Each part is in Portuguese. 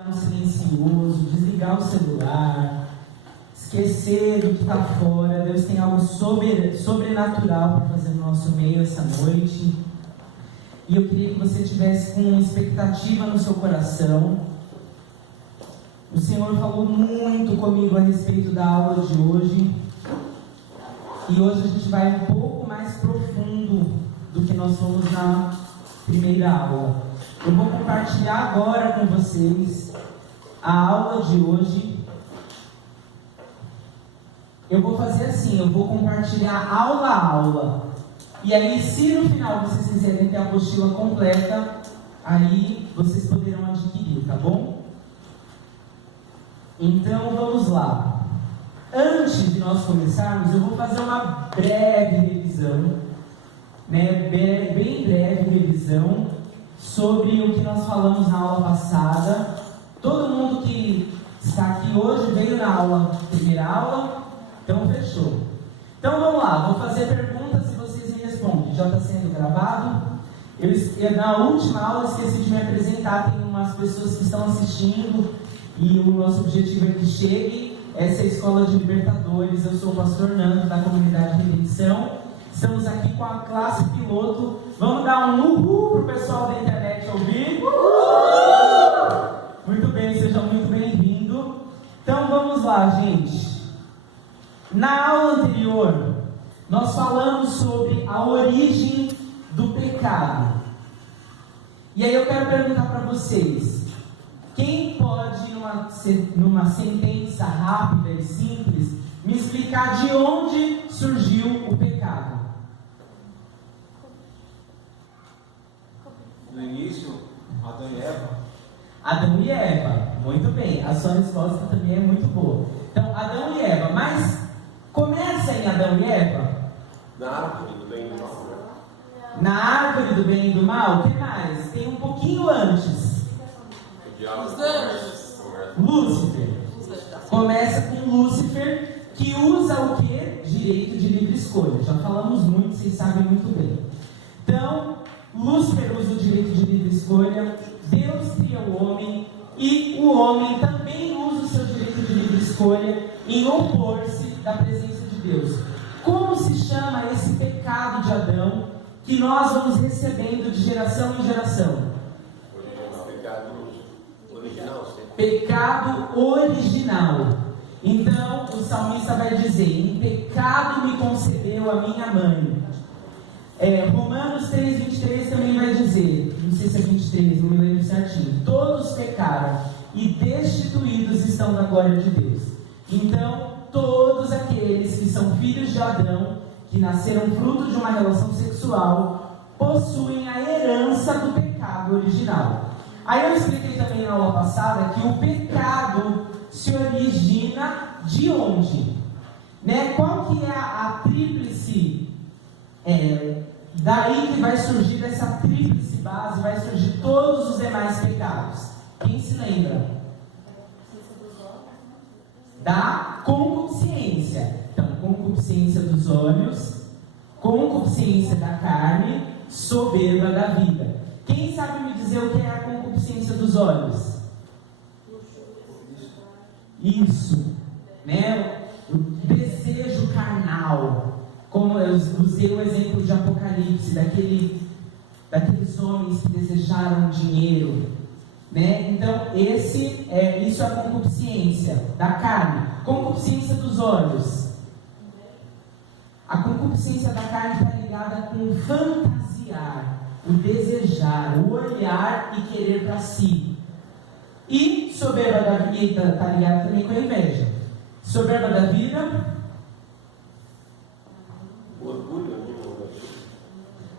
no silencioso, desligar o celular, esquecer do que está fora. Deus tem algo sobrenatural para fazer no nosso meio essa noite. E eu queria que você tivesse com expectativa no seu coração. O Senhor falou muito comigo a respeito da aula de hoje. E hoje a gente vai um pouco mais profundo do que nós fomos na primeira aula. Eu vou compartilhar agora com vocês a aula de hoje. Eu vou fazer assim, eu vou compartilhar aula a aula. E aí, se no final vocês quiserem ter a apostila completa, aí vocês poderão adquirir, tá bom? Então, vamos lá. Antes de nós começarmos, eu vou fazer uma breve revisão, bem breve revisão, sobre o que nós falamos na aula passada. Todo mundo que está aqui hoje veio na primeira aula, então fechou. Então vamos lá, vou fazer perguntas e vocês me respondem. Já está sendo gravado? Na última aula esqueci de me apresentar, tem umas pessoas que estão assistindo e o nosso objetivo é que chegue. Essa é a Escola de Libertadores. Eu sou o pastor Nando, da Comunidade de Redenção. Estamos aqui com a classe piloto. Vamos dar um uhul para o pessoal da internet ouvir? Uhul! Muito bem, seja muito bem-vindo. Então vamos lá, gente. Na aula anterior, nós falamos sobre a origem do pecado. E aí eu quero perguntar para vocês: quem pode, numa sentença rápida e simples, me explicar de onde surgiu o pecado? No início, Adão e Eva. Adão e Eva, muito bem. A sua resposta também é muito boa. Então, Adão e Eva, mas começa em Adão e Eva? Na árvore do bem e do mal. Na árvore do bem e do mal? O que mais? Tem um pouquinho antes. O diabo. Lúcifer. Começa com Lúcifer, que usa o que? Direito de livre escolha. Já falamos muito, vocês sabem muito bem. Então, Lúcifer usa o direito de livre escolha, Deus cria o homem, e o homem também usa o seu direito de livre escolha em opor-se da presença de Deus. Como se chama esse pecado de Adão que nós vamos recebendo de geração em geração? Pecado original. Então o salmista vai dizer: em pecado me concebeu a minha mãe. Romanos 3,23 também vai dizer, não sei se é 23, não me lembro certinho: todos pecaram e destituídos estão da glória de Deus. Então todos aqueles que são filhos de Adão, que nasceram fruto de uma relação sexual, possuem a herança do pecado original. Aí eu expliquei também na aula passada que o pecado se origina de onde? Qual que é a tríplice? Daí que vai surgir dessa tríplice base, vai surgir todos os demais pecados. Quem se lembra? Da concupiscência. Então, concupiscência dos olhos, concupiscência da carne, soberba da vida. Quem sabe me dizer o que é a concupiscência dos olhos? Isso, o desejo carnal. Como eu usei o exemplo de Apocalipse, daqueles homens que desejaram dinheiro, Então, isso é a concupiscência da carne. Concupiscência dos olhos. A concupiscência da carne está ligada com fantasiar, o desejar, o olhar e querer para si. E soberba da vida está ligada também com a inveja. Soberba da vida.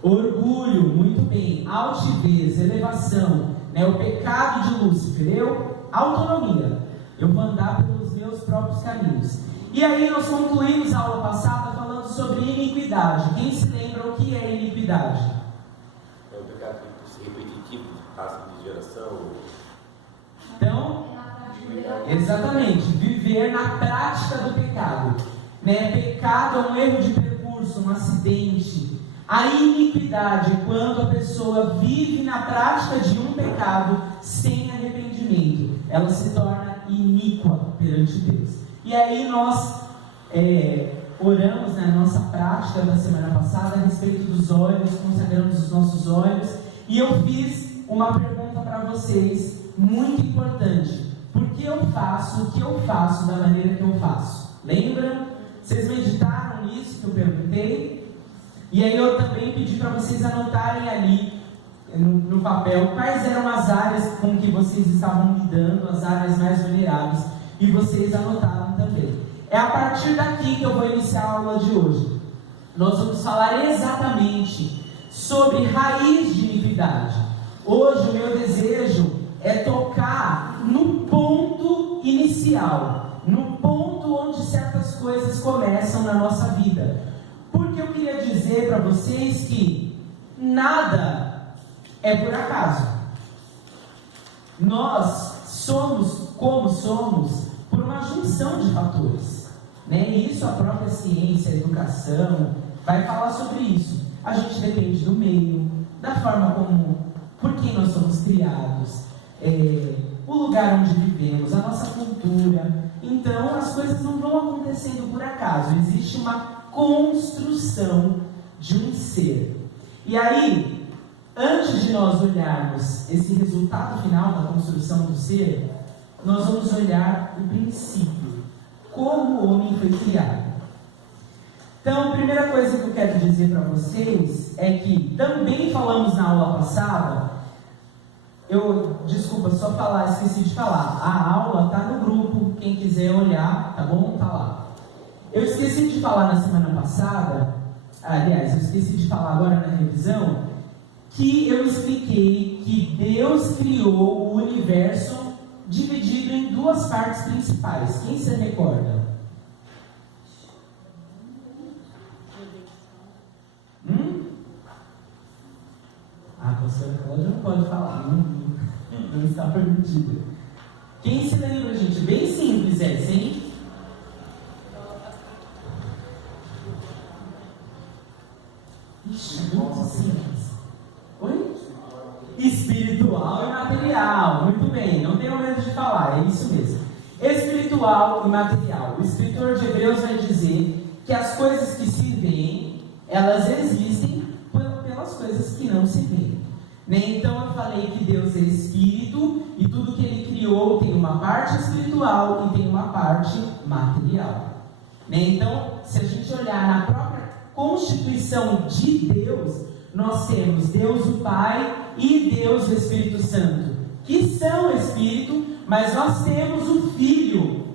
Orgulho, muito bem. Altivez, elevação, o pecado de Lúcifer. Autonomia. Eu vou andar pelos meus próprios caminhos. E aí nós concluímos a aula passada falando sobre iniquidade. Quem se lembra o que é iniquidade? É um pecado repetitivo, passa de geração. Então, exatamente, viver na prática do pecado. Pecado é um erro de percurso, um acidente. A iniquidade é quando a pessoa vive na prática de um pecado sem arrependimento. ela se torna iníqua perante Deus. E aí nós oramos na nossa prática da semana passada a respeito dos olhos, consagramos os nossos olhos, e eu fiz uma pergunta para vocês, muito importante: por que eu faço o que eu faço da maneira que eu faço? Lembra? Vocês meditaram nisso que eu perguntei? E aí eu também pedi para vocês anotarem ali no papel quais eram as áreas com que vocês estavam lidando, as áreas mais vulneráveis, e vocês anotaram também. É a partir daqui que eu vou iniciar a aula de hoje. Nós vamos falar exatamente sobre raiz de iniquidade. Hoje o meu desejo é tocar no ponto inicial, no ponto onde certas coisas começam na nossa vida. Porque eu queria dizer para vocês que nada é por acaso. Nós somos como somos por uma junção de fatores, né? E isso a própria ciência, a educação vai falar sobre isso. A gente depende do meio, da forma por quem nós somos criados, o lugar onde vivemos, a nossa cultura. Então as coisas não vão acontecendo por acaso, existe uma construção de um ser. E aí, antes de nós olharmos esse resultado final da construção do ser, nós vamos olhar o princípio, como o homem foi criado. Então, a primeira coisa que eu quero dizer para vocês é que também falamos na aula passada. Desculpa, só falar, esqueci de falar. A aula está no grupo, quem quiser olhar, tá bom? Tá lá. Eu esqueci de falar na semana passada, aliás, eu esqueci de falar agora na revisão, que eu expliquei que Deus criou o universo dividido em duas partes principais. Quem se recorda? A pastora Cláudia não pode falar, não está permitida. Quem se lembra, gente? Bem simples essa, hein? Ixi, muito simples. Oi? Espiritual e material. Muito bem, não tenho medo de falar, é isso mesmo. Espiritual e material. O escritor de Hebreus vai dizer que as coisas que se veem, elas existem pelas coisas que não se veem. Então eu falei que Deus é espírito e tudo que Ele criou tem uma parte espiritual e tem uma parte material. Então, se a gente olhar na própria constituição de Deus, nós temos Deus o Pai e Deus o Espírito Santo, que são Espírito, mas nós temos o Filho,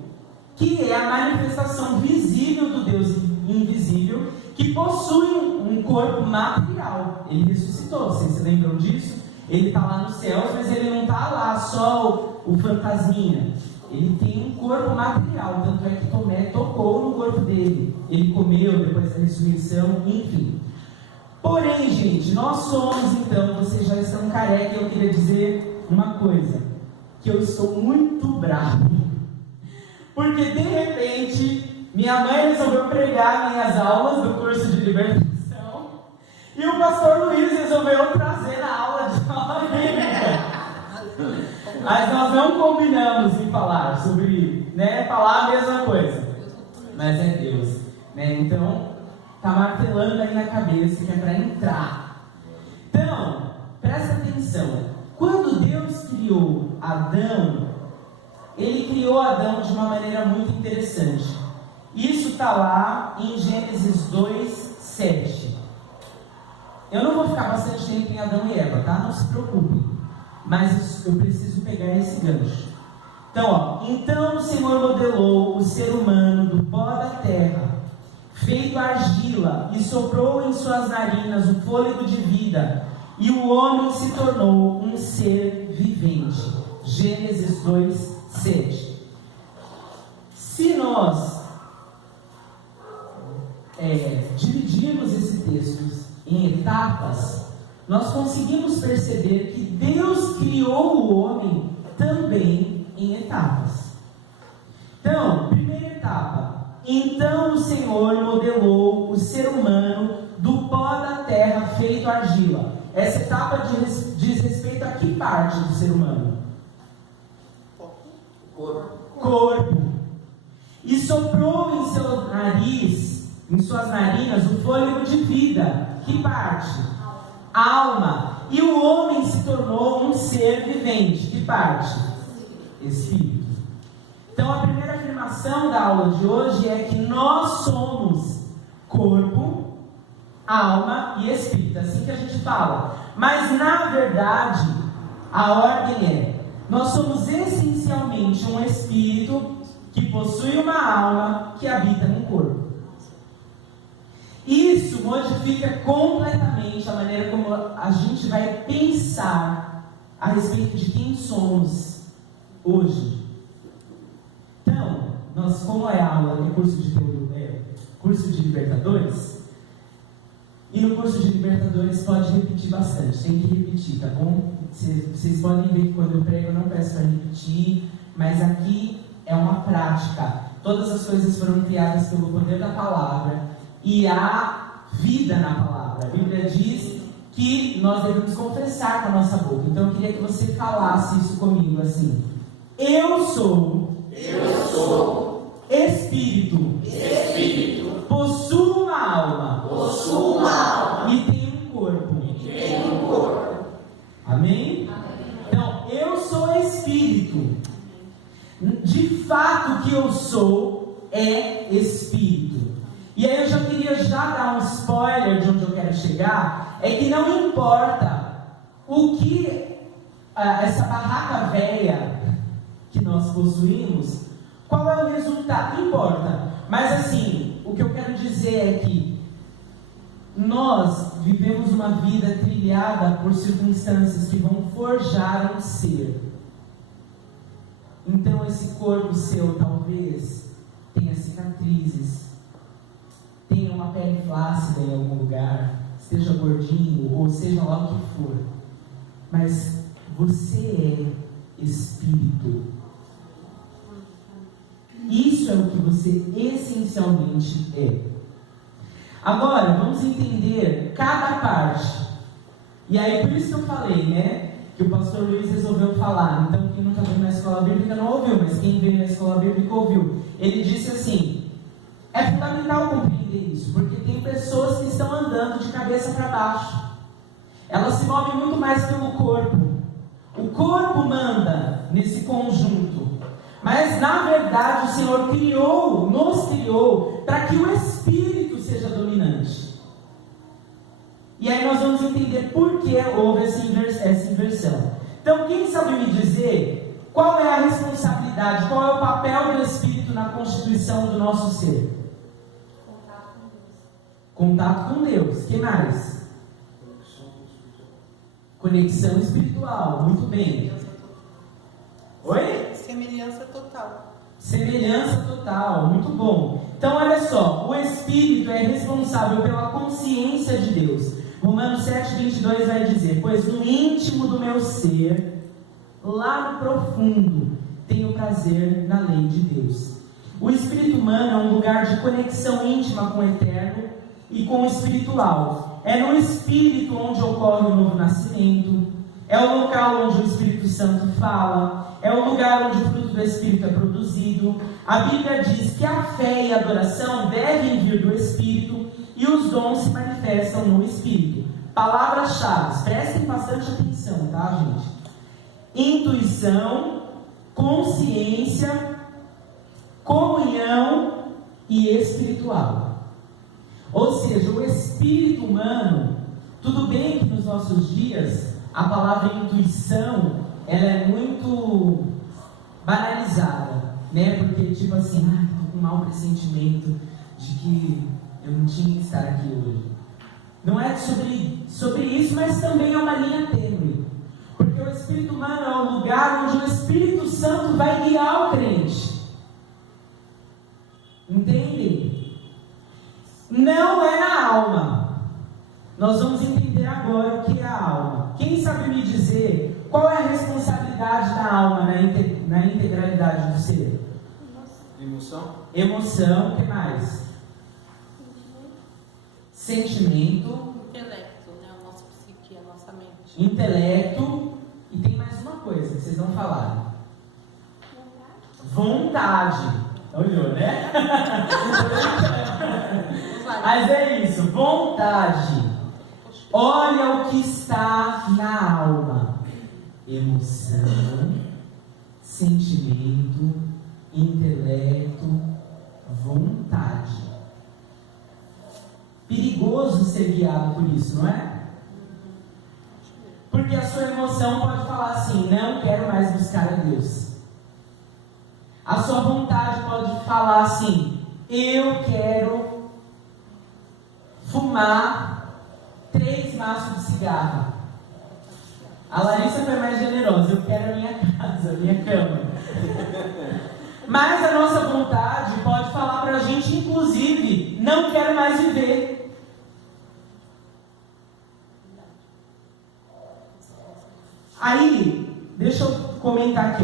que é a manifestação visível do Deus invisível, que possui um corpo material. Ele ressuscitou, vocês se lembram disso? Ele está lá nos céus, mas ele não está lá só o fantasminha. Ele tem um corpo material, tanto é que Tomé tocou no corpo dele. Ele comeu depois da ressurreição, enfim. Porém, gente, nós somos, então, vocês já estão careca, e eu queria dizer uma coisa, que eu estou muito bravo. Porque, de repente, minha mãe resolveu pregar minhas aulas do curso de libertação, e o pastor Luiz resolveu trazer na aula de aula bíblica. Mas nós não combinamos em falar sobre, falar a mesma coisa. Mas é Deus, Então, tá martelando aí na cabeça que é para entrar. Então, presta atenção. Quando Deus criou Adão, Ele criou Adão de uma maneira muito interessante. Isso está lá em Gênesis 2:7. Eu não vou ficar bastante tempo em Adão e Eva, tá? Não se preocupem. Mas eu preciso pegar esse gancho. Então, então o Senhor modelou o ser humano do pó da terra, feito argila, e soprou em suas narinas o fôlego de vida, e o homem se tornou um ser vivente. Gênesis 2:7. Se nós dividirmos esse texto em etapas, nós conseguimos perceber que Deus criou o homem também em etapas. Então, primeira etapa: então o Senhor modelou o ser humano do pó da terra feito argila. Essa etapa diz respeito a que parte do ser humano? Corpo. E soprou em seu nariz, em suas narinas, o fôlego de vida. Que parte? Alma. E o homem se tornou um ser vivente. Que parte? Espírito. Então a primeira afirmação da aula de hoje é que nós somos corpo, alma e espírito. Assim que a gente fala. Mas na verdade, a ordem é: nós somos essencialmente um espírito que possui uma alma que habita num corpo. Isso modifica completamente a maneira como a gente vai pensar a respeito de quem somos hoje. Então, nós, como é aula de curso de Libertadores, e no curso de Libertadores pode repetir bastante, tem que repetir, tá bom? Vocês podem ver que quando eu prego eu não peço para repetir, mas aqui é uma prática. Todas as coisas foram criadas pelo poder da palavra e há vida na palavra. A Bíblia diz que nós devemos confessar com a nossa boca. Então eu queria que você falasse isso comigo assim: eu sou espírito, possuo uma alma, e tenho um corpo. Amém? Então, eu sou espírito. De fato, o que eu sou é espírito. E aí eu já queria dar um spoiler de onde eu quero chegar. É que não importa o que essa barraca velha que nós possuímos, qual é o resultado, importa. Mas assim, o que eu quero dizer é que nós vivemos uma vida trilhada por circunstâncias que vão forjar um ser. Então esse corpo seu talvez tenha cicatrizes, tenha uma pele flácida em algum lugar, esteja gordinho, ou seja lá o que for. Mas você é espírito. Isso é o que você essencialmente é. Agora, vamos entender cada parte. E aí, por isso que eu falei, né? Que o pastor Luiz resolveu falar. Então, quem nunca veio na escola bíblica não ouviu, mas quem veio na escola bíblica ouviu. Ele disse assim: é fundamental compreender isso, porque tem pessoas que estão andando de cabeça para baixo. Elas se movem muito mais pelo corpo. O corpo manda nesse conjunto. Mas, na verdade, o Senhor nos criou para que o Espírito seja dominante. E aí nós vamos entender por que houve essa inversão. Então, quem sabe me dizer qual é a responsabilidade, qual é o papel do Espírito na constituição do nosso ser? Contato com Deus. Que mais? Conexão espiritual. Muito bem. Oi? Semelhança total. Semelhança total, muito bom. Então olha só, o Espírito é responsável pela consciência de Deus. Romanos 7,22 vai dizer: pois no íntimo do meu ser, lá no profundo, tenho prazer na lei de Deus. O espírito humano é um lugar de conexão íntima com o eterno e com o espiritual. É no Espírito onde ocorre o novo nascimento. É o local onde o Espírito Santo fala. É o lugar onde o fruto do Espírito é produzido. A Bíblia diz que a fé e a adoração devem vir do Espírito e os dons se manifestam no Espírito. Palavras-chave, prestem bastante atenção, tá, gente? Intuição, consciência, comunhão e espiritual. Ou seja, o espírito humano, tudo bem que nos nossos dias a palavra intuição ela é muito banalizada, né? Porque tipo assim, estou com um mau pressentimento de que eu não tinha que estar aqui hoje. Não é sobre isso, mas também é uma linha tênue. Porque o espírito humano é um lugar onde o Espírito Santo vai guiar o crente. Entendem? Não é na alma. Nós vamos entender agora o que é a alma. Quem sabe me dizer qual é a responsabilidade da alma na integralidade do ser? Emoção. Emoção, o que mais? Sentimento. Intelecto, né? A nossa psique, a nossa mente. Intelecto. E tem mais uma coisa que vocês não falaram. vontade. Olhou, né? Mas é isso, vontade. Olha o que está na alma: emoção, sentimento, intelecto, vontade. Perigoso ser guiado por isso, não é? Porque a sua emoção pode falar assim: não quero mais buscar a Deus. A sua vontade pode falar assim: eu quero fumar 3 maços de cigarro. A Larissa foi mais generosa: eu quero a minha casa, a minha cama. Mas a nossa vontade pode falar para a gente, inclusive, não quero mais viver. Aí, deixa eu comentar aqui,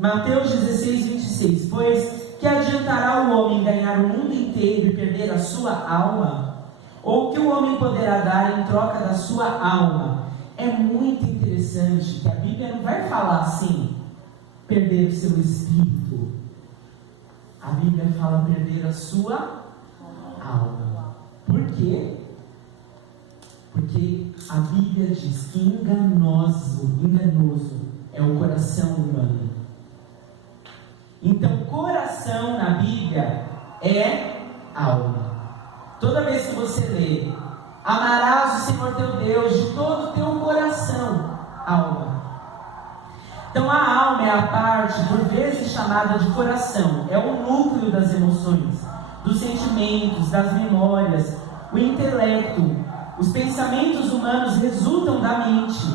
Mateus 16, 26. Pois que adiantará o homem ganhar o mundo inteiro e perder a sua alma? Ou que o homem poderá dar em troca da sua alma? É muito interessante que a Bíblia não vai falar assim, perder o seu espírito. A Bíblia fala perder a sua alma. Por quê? Porque a Bíblia diz que enganoso é o coração humano. Então, coração na Bíblia é alma. Toda vez que você lê, amarás o Senhor teu Deus de todo o teu coração, alma. Então, a alma é a parte, por vezes chamada de coração, é o núcleo das emoções, dos sentimentos, das memórias, o intelecto. Os pensamentos humanos resultam da mente,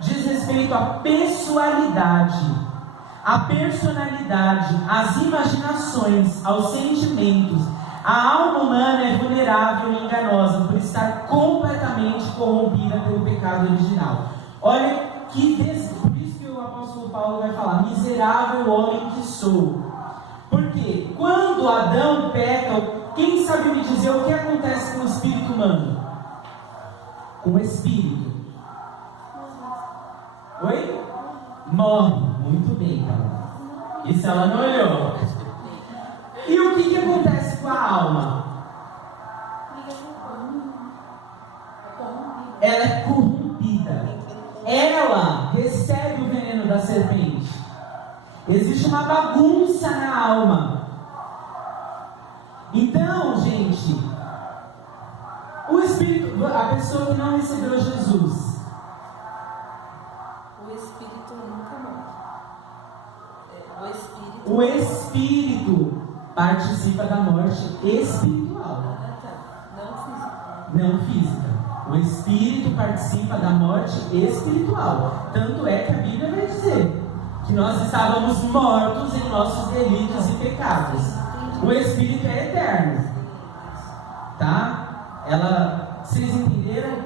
diz respeito à pessoalidade, à personalidade, às imaginações, aos sentimentos. A alma humana é vulnerável e enganosa por estar completamente corrompida pelo pecado original. Olha que por isso que o apóstolo Paulo vai falar: miserável homem que sou. Porque quando Adão peca, quem sabe me dizer o que acontece com o espírito humano? Com o espírito. Oi? Morre. Muito bem, cara. Isso ela não olhou. E o que acontece com a alma? Ela é corrompida. Ela recebe o veneno da serpente. Existe uma bagunça na alma. Então, gente, o espírito, a pessoa que não recebeu Jesus, o espírito nunca morre. O espírito participa da morte espiritual. Não física. O espírito participa da morte espiritual. Tanto é que a Bíblia vai dizer que nós estávamos mortos em nossos delitos e pecados. O espírito é eterno. Tá? Vocês entenderam?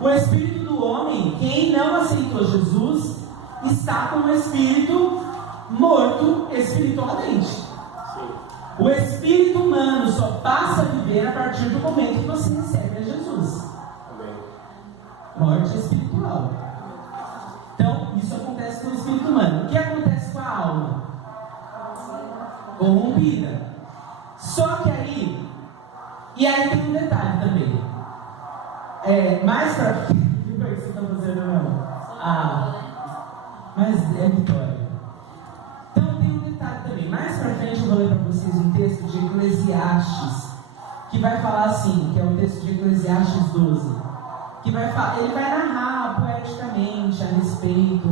O espírito do homem, quem não aceitou Jesus, está com o espírito morto espiritualmente. Sim. O espírito humano só passa a viver a partir do momento que você recebe a Jesus. Amém. Morte espiritual. Então, isso acontece com o espírito humano. O que acontece com a alma? Corrompida. Só que aí, e aí tem um detalhe também. Mais pra frente, o que foi que você está fazendo, não? Mas é vitória. Então tem um detalhe também. Mais pra frente eu vou ler para vocês um texto de Eclesiastes, que vai falar assim, que é o texto de Eclesiastes 12, que vai falar, ele vai narrar poeticamente a respeito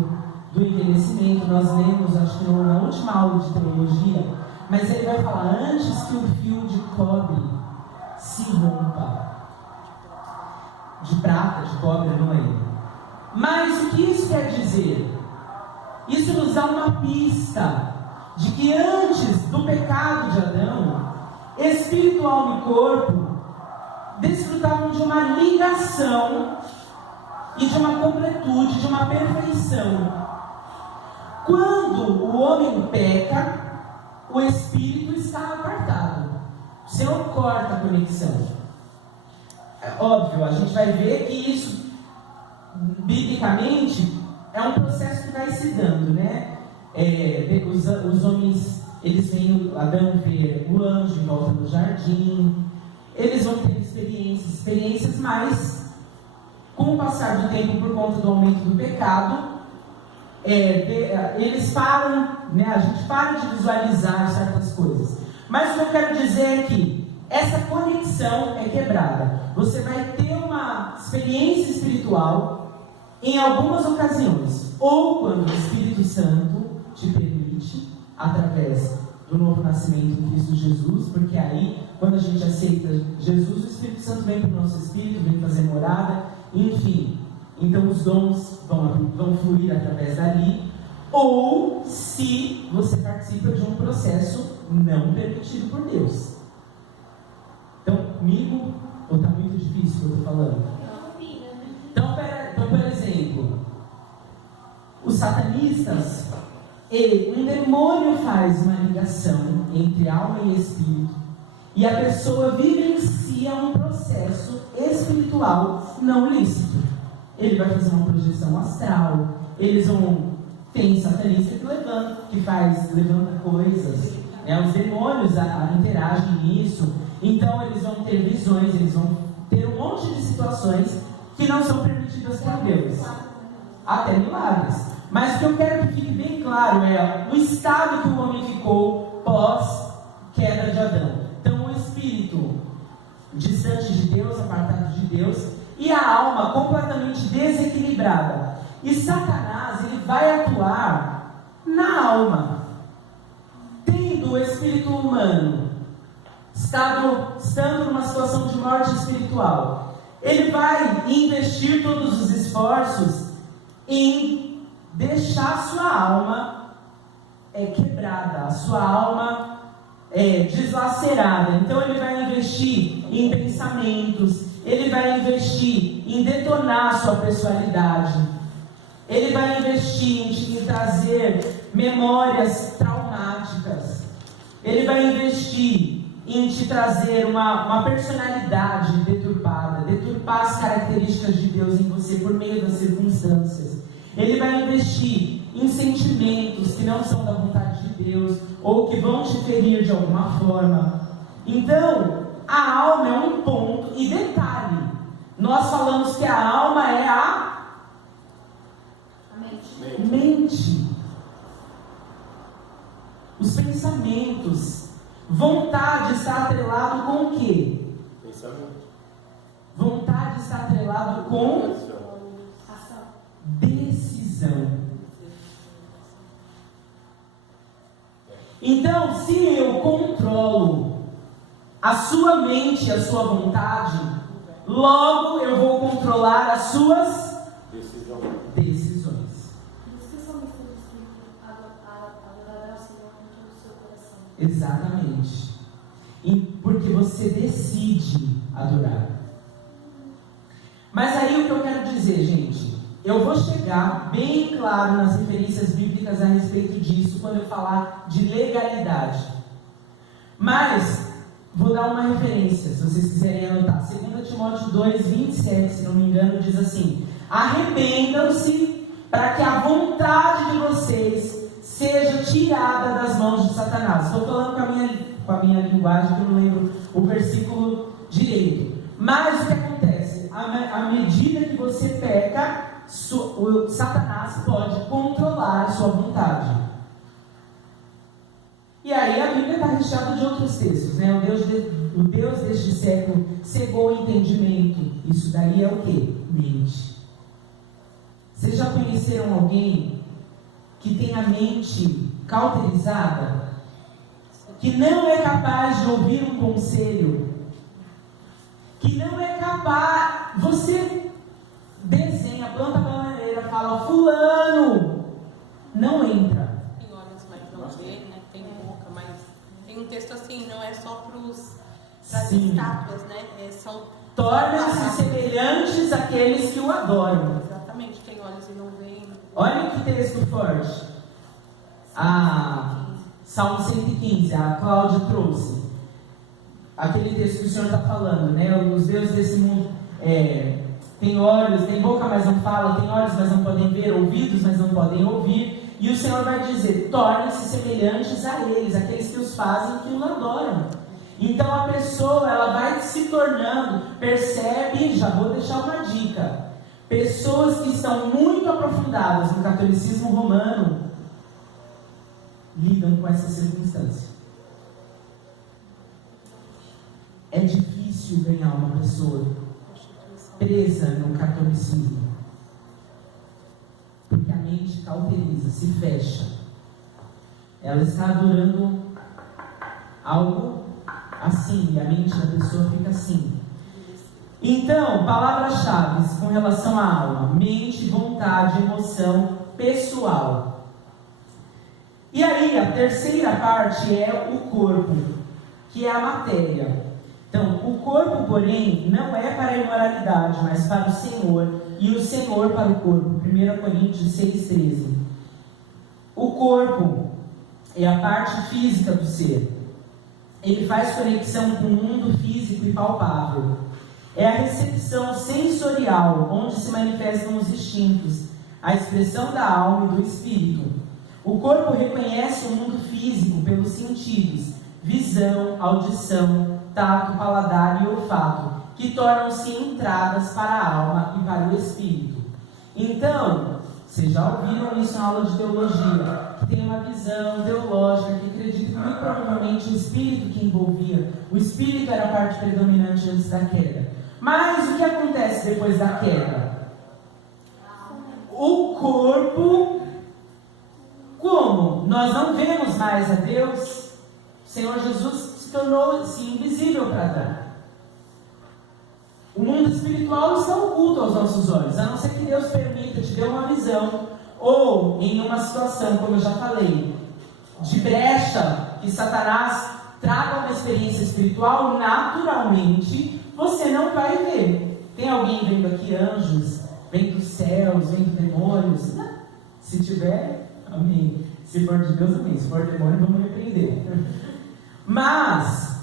do envelhecimento. Nós lemos, acho que na última aula de teologia, mas ele vai falar: antes que o fio de cobre se rompa, de prata, de cobre, não lembro. Mas o que isso quer dizer? Isso nos dá uma pista de que antes do pecado de Adão, espírito, alma e corpo desfrutavam de uma ligação e de uma completude, de uma perfeição. Quando o homem peca, o espírito está apartado. O Senhor corta a conexão. É óbvio, a gente vai ver que isso, biblicamente, é um processo que vai se dando, né? Os homens, eles veem Adão ver o anjo em volta do jardim. Eles vão ter experiências, mas com o passar do tempo, por conta do aumento do pecado, eles param, né, a gente para de visualizar certas coisas. Mas o que eu quero dizer é que essa conexão é quebrada. Você vai ter uma experiência espiritual em algumas ocasiões, ou quando o Espírito Santo te permite, através do novo nascimento em Cristo Jesus, porque aí, quando a gente aceita Jesus, o Espírito Santo vem para o nosso espírito, vem fazer morada, enfim. Então os dons vão fluir através dali, ou se você participa de um processo não permitido por Deus. Então, comigo, ou está muito difícil o que eu estou falando? Então, por exemplo, os satanistas, um demônio faz uma ligação entre alma e espírito, e a pessoa vivencia um processo espiritual não lícito. Ele vai fazer uma projeção astral, tem satanista que levanta coisas, os demônios interagem nisso, então eles vão ter visões, eles vão ter um monte de situações que não são permitidas por Deus, até milagres. Mas o que eu quero que fique bem claro é o estado que o homem ficou pós queda de Adão. Então o espírito distante de Deus, apartado de Deus, e a alma completamente desequilibrada. E Satanás, ele vai atuar na alma, tendo o espírito humano estando numa situação de morte espiritual. Ele vai investir todos os esforços em deixar a sua alma quebrada, a sua alma deslacerada. Então ele vai investir em pensamentos, ele vai investir em detonar a sua personalidade, ele vai investir em te trazer memórias traumáticas, ele vai investir em te trazer uma personalidade deturpada, deturpar as características de Deus em você por meio das circunstâncias. Ele vai investir em sentimentos que não são da vontade de Deus, ou que vão te ferir de alguma forma. Então, a alma é um ponto, e detalhe, nós falamos que a alma é a mente. Os pensamentos. Vontade está atrelado com o quê? Pensamento. Vontade está atrelado com decisão. Então, se eu controlo a sua mente e a sua vontade, logo eu vou controlar as suas decisões. Exatamente. Porque você decide adorar. Mas aí o que eu quero dizer, gente, eu vou chegar bem claro nas referências bíblicas a respeito disso quando eu falar de legalidade. Mas vou dar uma referência, se vocês quiserem anotar. 2 Timóteo 2:27, se não me engano, diz assim: arrependam-se para que a vontade de vocês seja tirada das mãos de Satanás. Estou falando com a minha linguagem, que eu não lembro o versículo direito. Mas o que acontece? À medida que você peca, o Satanás pode controlar a sua vontade. E aí a Bíblia está recheada de outros textos, né? O Deus deste século cegou o entendimento. Isso daí é o quê? Mente. Vocês já conheceram alguém que tem a mente cauterizada, que não é capaz de ouvir um conselho, que não é capaz, você desenha, planta a bananeira, fala, fulano, não entra. Tem olhos, mas não vê, né? Tem boca, mas tem um texto assim, não é só para as estátuas, né? Tornam-se semelhantes àqueles que o adoram. Exatamente, tem olhos e não veem. Olha que texto forte. Salmo 115, a Cláudia trouxe. Aquele texto que o Senhor está falando, né? Os deuses desse mundo têm olhos, têm boca, mas não falam, têm olhos, mas não podem ver, ouvidos, mas não podem ouvir. E o Senhor vai dizer: tornem-se semelhantes a eles, aqueles que os fazem, que os adoram. Então a pessoa, ela vai se tornando, percebe, já vou deixar uma dica, pessoas que estão muito aprofundadas no catolicismo romano, lidam com essa circunstância. É difícil ganhar uma pessoa presa no catolicismo, porque a mente cauteriza, se fecha. Ela está adorando algo assim, e a mente da pessoa fica assim. Então, palavras-chave com relação à alma: mente, vontade, emoção, pessoal. E aí, a terceira parte é o corpo, que é a matéria. Então, o corpo, porém, não é para a imoralidade, mas para o Senhor, e o Senhor para o corpo. 1 Coríntios 6,13. O corpo é a parte física do ser. Ele faz conexão com o mundo físico e palpável. É a recepção sensorial, onde se manifestam os instintos, a expressão da alma e do espírito. O corpo reconhece o mundo físico pelos sentidos: visão, audição, tato, paladar e olfato, que tornam-se entradas para a alma e para o espírito. Então, vocês já ouviram isso na aula de teologia, que tem uma visão teológica que acredita que muito provavelmente o espírito que envolvia, o espírito era a parte predominante antes da queda. Mas o que acontece depois da queda? O corpo, como nós não vemos mais a Deus, o Senhor Jesus se tornou-se invisível para Adão. O mundo espiritual está oculto aos nossos olhos, a não ser que Deus permita, te dê uma visão, ou em uma situação, como eu já falei, de brecha, que Satanás traga uma experiência espiritual, naturalmente você não vai ver. Tem alguém vendo aqui anjos, vendo céus, vendo demônios? Se tiver, amém. Se for de Deus, amém. Se for demônio, vamos repreender. Mas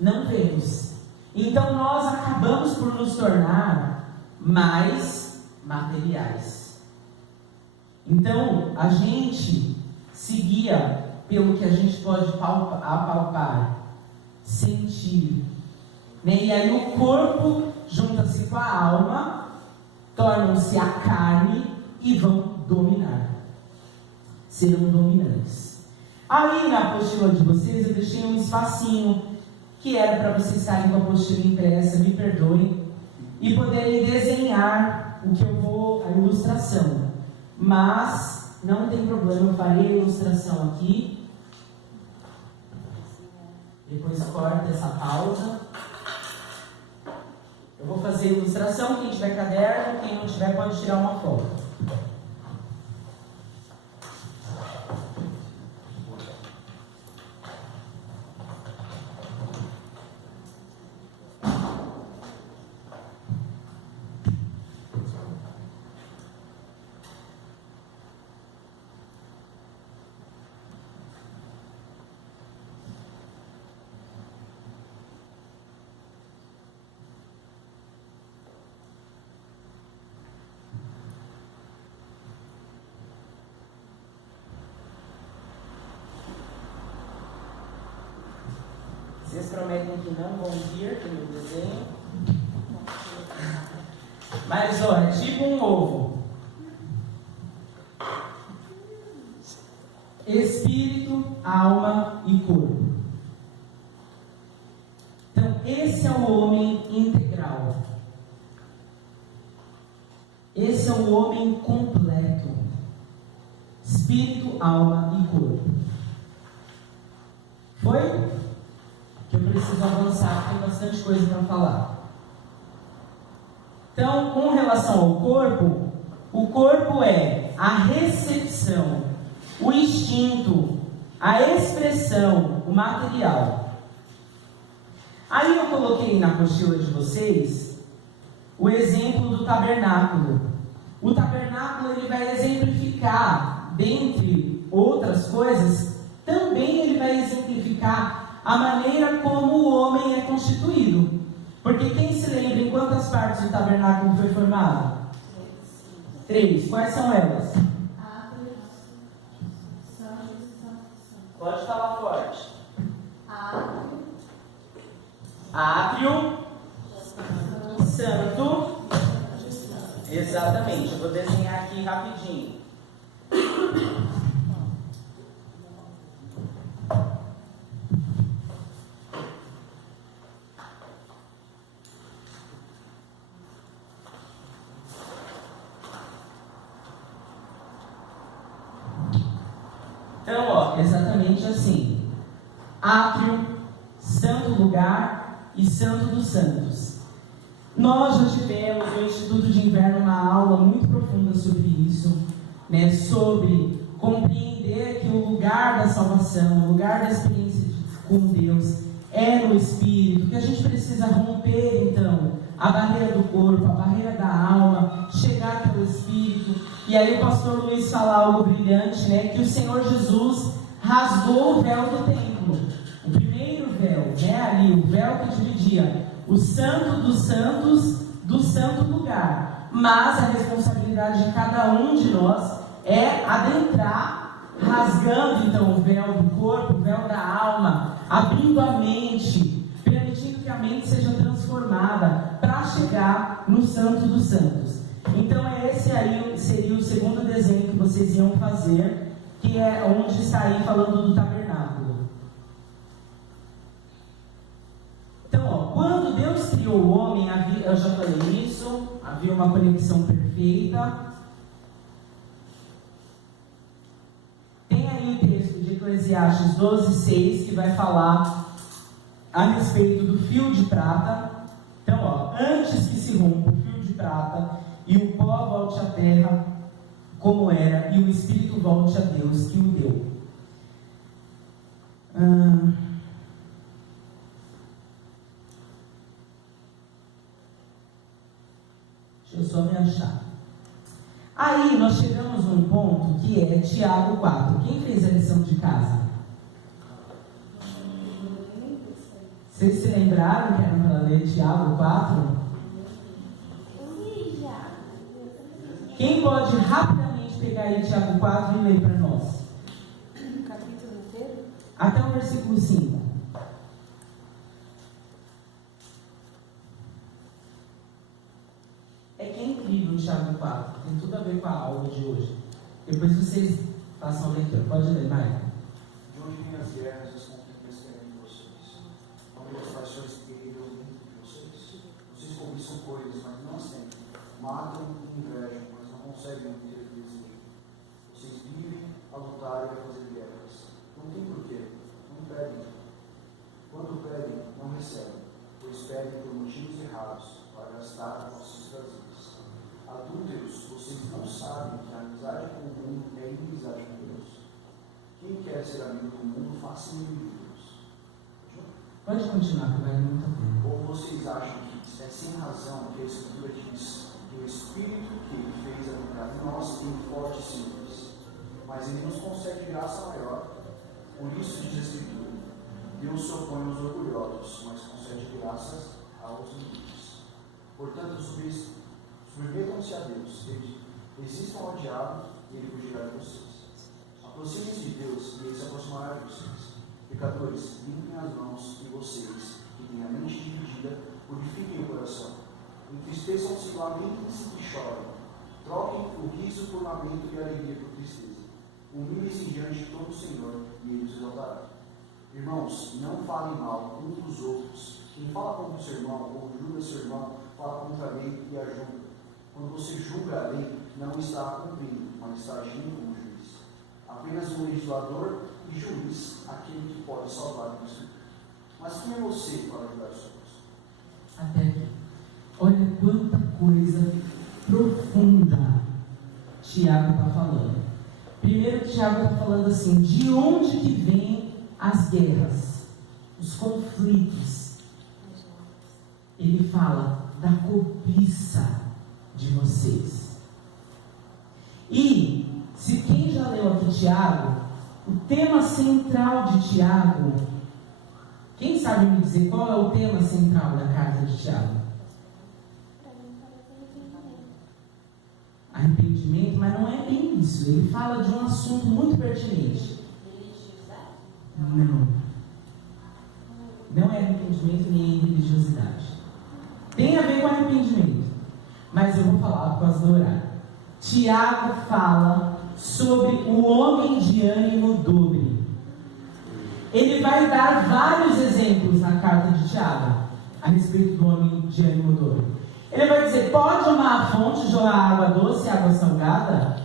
não vemos. Então nós acabamos por nos tornar mais materiais. Então a gente se guia pelo que a gente pode apalpar, sentir, né? E aí o corpo junta-se com a alma, tornam-se a carne e vão dominar, serão dominantes. Aí na apostila de vocês eu deixei um espacinho que era para vocês estarem com a apostila impressa, me perdoem, e poderem desenhar o que eu vou, a ilustração. Mas não tem problema, eu farei a ilustração aqui. Depois corta essa pausa. Eu vou fazer a ilustração, quem tiver caderno, quem não tiver pode tirar uma foto. Vocês prometem que não vão vir no meu desenho? Mas olha, é tipo um ovo. Espírito, alma e corpo. Então esse é o homem integral. Esse é o homem completo. Espírito, alma e corpo. Foi? Que eu preciso avançar, tem bastante coisa para falar. Então, com relação ao corpo, o corpo é a recepção, o instinto, a expressão, o material. Aí eu coloquei na apostila de vocês o exemplo do tabernáculo. O tabernáculo ele vai exemplificar, dentre outras coisas, também ele vai exemplificar a maneira como o homem é constituído. Porque quem se lembra em quantas partes o tabernáculo foi formado? 3. Quais são elas? Pode falar forte. Átrio. Santo. Exatamente. Eu vou desenhar aqui rapidinho. Então, ó, exatamente assim. Átrio, santo lugar e santo dos santos. Nós já tivemos no Instituto de Inverno uma aula muito profunda sobre isso, né? Sobre compreender que o lugar da salvação, o lugar da experiência com Deus é no Espírito, que a gente precisa romper, então, a barreira do corpo, a barreira da alma, chegar até o Espírito. E aí o pastor Luiz fala algo brilhante, né? Que o Senhor Jesus rasgou o véu do templo. O primeiro véu, né? Ali, o véu que dividia o santo dos santos do santo lugar. Mas a responsabilidade de cada um de nós é adentrar, rasgando então o véu do corpo, o véu da alma, abrindo a mente, permitindo que a mente seja transformada para chegar no santo dos santos. Então esse aí seria o segundo desenho que vocês iam fazer, que é onde está aí falando do tabernáculo. Então, ó, quando Deus criou o homem, eu já falei isso, havia uma conexão perfeita. Tem aí o texto de Eclesiastes 12:6 que vai falar a respeito do fio de prata. Então, ó, antes que se rompa o fio de prata e o pó volte à terra como era, e o Espírito volte a Deus que o deu. Deixa eu só me achar. Aí nós chegamos num ponto que é Tiago 4. Quem fez a lição de casa? Vocês se lembraram que era para ler Tiago 4? Quem pode rapidamente pegar aí Tiago 4 e ler para nós? O capítulo inteiro? Até o versículo 5. É que é incrível o Tiago 4. Tem tudo a ver com a aula de hoje. Depois vocês façam a leitura. Pode ler, Maia. De onde vêm as guerras e os conflitos entre vocês? Onde as paixões guerreiras entre vocês? Vocês cobiçam coisas, mas não as têm. Matam e invejam, mas não conseguem ter desejo. Vocês vivem a lutar e a fazer guerras. Não tem porquê. Não pedem. Quando pedem, não recebem, pois pedem por motivos errados, para gastar nossos prazeres. Adúlteros, vocês não sabem que a amizade com o mundo é inimizade com Deus. Quem quer ser amigo do mundo, faça inimigo de Deus. Pode continuar, que vai muito tempo. Ou vocês acham que é sem razão que a Escritura diz que o Espírito que Ele fez habitar em nós tem fortes símbolos, mas Ele nos concede graça maior. Por isso diz a Escritura: Deus se opõe aos orgulhosos, mas concede graças aos humildes. Portanto, submetam-se a Deus, resistam ao diabo e ele fugirá de vocês. Aproximem-se de Deus e ele se aproximará de vocês. Pecadores, limpem as mãos, e vocês, que têm a mente dividida, purifiquem o coração. Entristeçam-se, lamentem-se e chorem. Troquem o riso por lamento e a alegria por tristeza. Humilhem-se diante de todo o Senhor e ele os exaltará. Irmãos, não falem mal uns dos outros. Quem fala contra o seu irmão ou julga seu irmão, fala contra a lei e a julga. Quando você julga a lei, não está a cumprindo, mas está agindo como juiz. Apenas um legislador e juiz, aquele que pode salvar o Cristo. Mas quem é você para julgar os outros? Até aqui. Olha quanta coisa profunda Tiago está falando. Primeiro, Tiago está falando assim: de onde que vêm as guerras, os conflitos? Ele fala da cobiça de vocês. E, se quem já leu aqui Tiago, o tema central de Tiago, quem sabe me dizer qual é o tema central da carta de Tiago? Arrependimento, mas não é bem isso. Ele fala de um assunto muito pertinente. Não. Não é arrependimento nem religiosidade. Tem a ver com arrependimento, mas eu vou falar por causa do horário. Tiago fala sobre o homem de ânimo dobre. Ele vai dar vários exemplos na carta de Tiago a respeito do homem de ânimo dobre. Ele vai dizer: pode uma fonte jogar água doce e água salgada?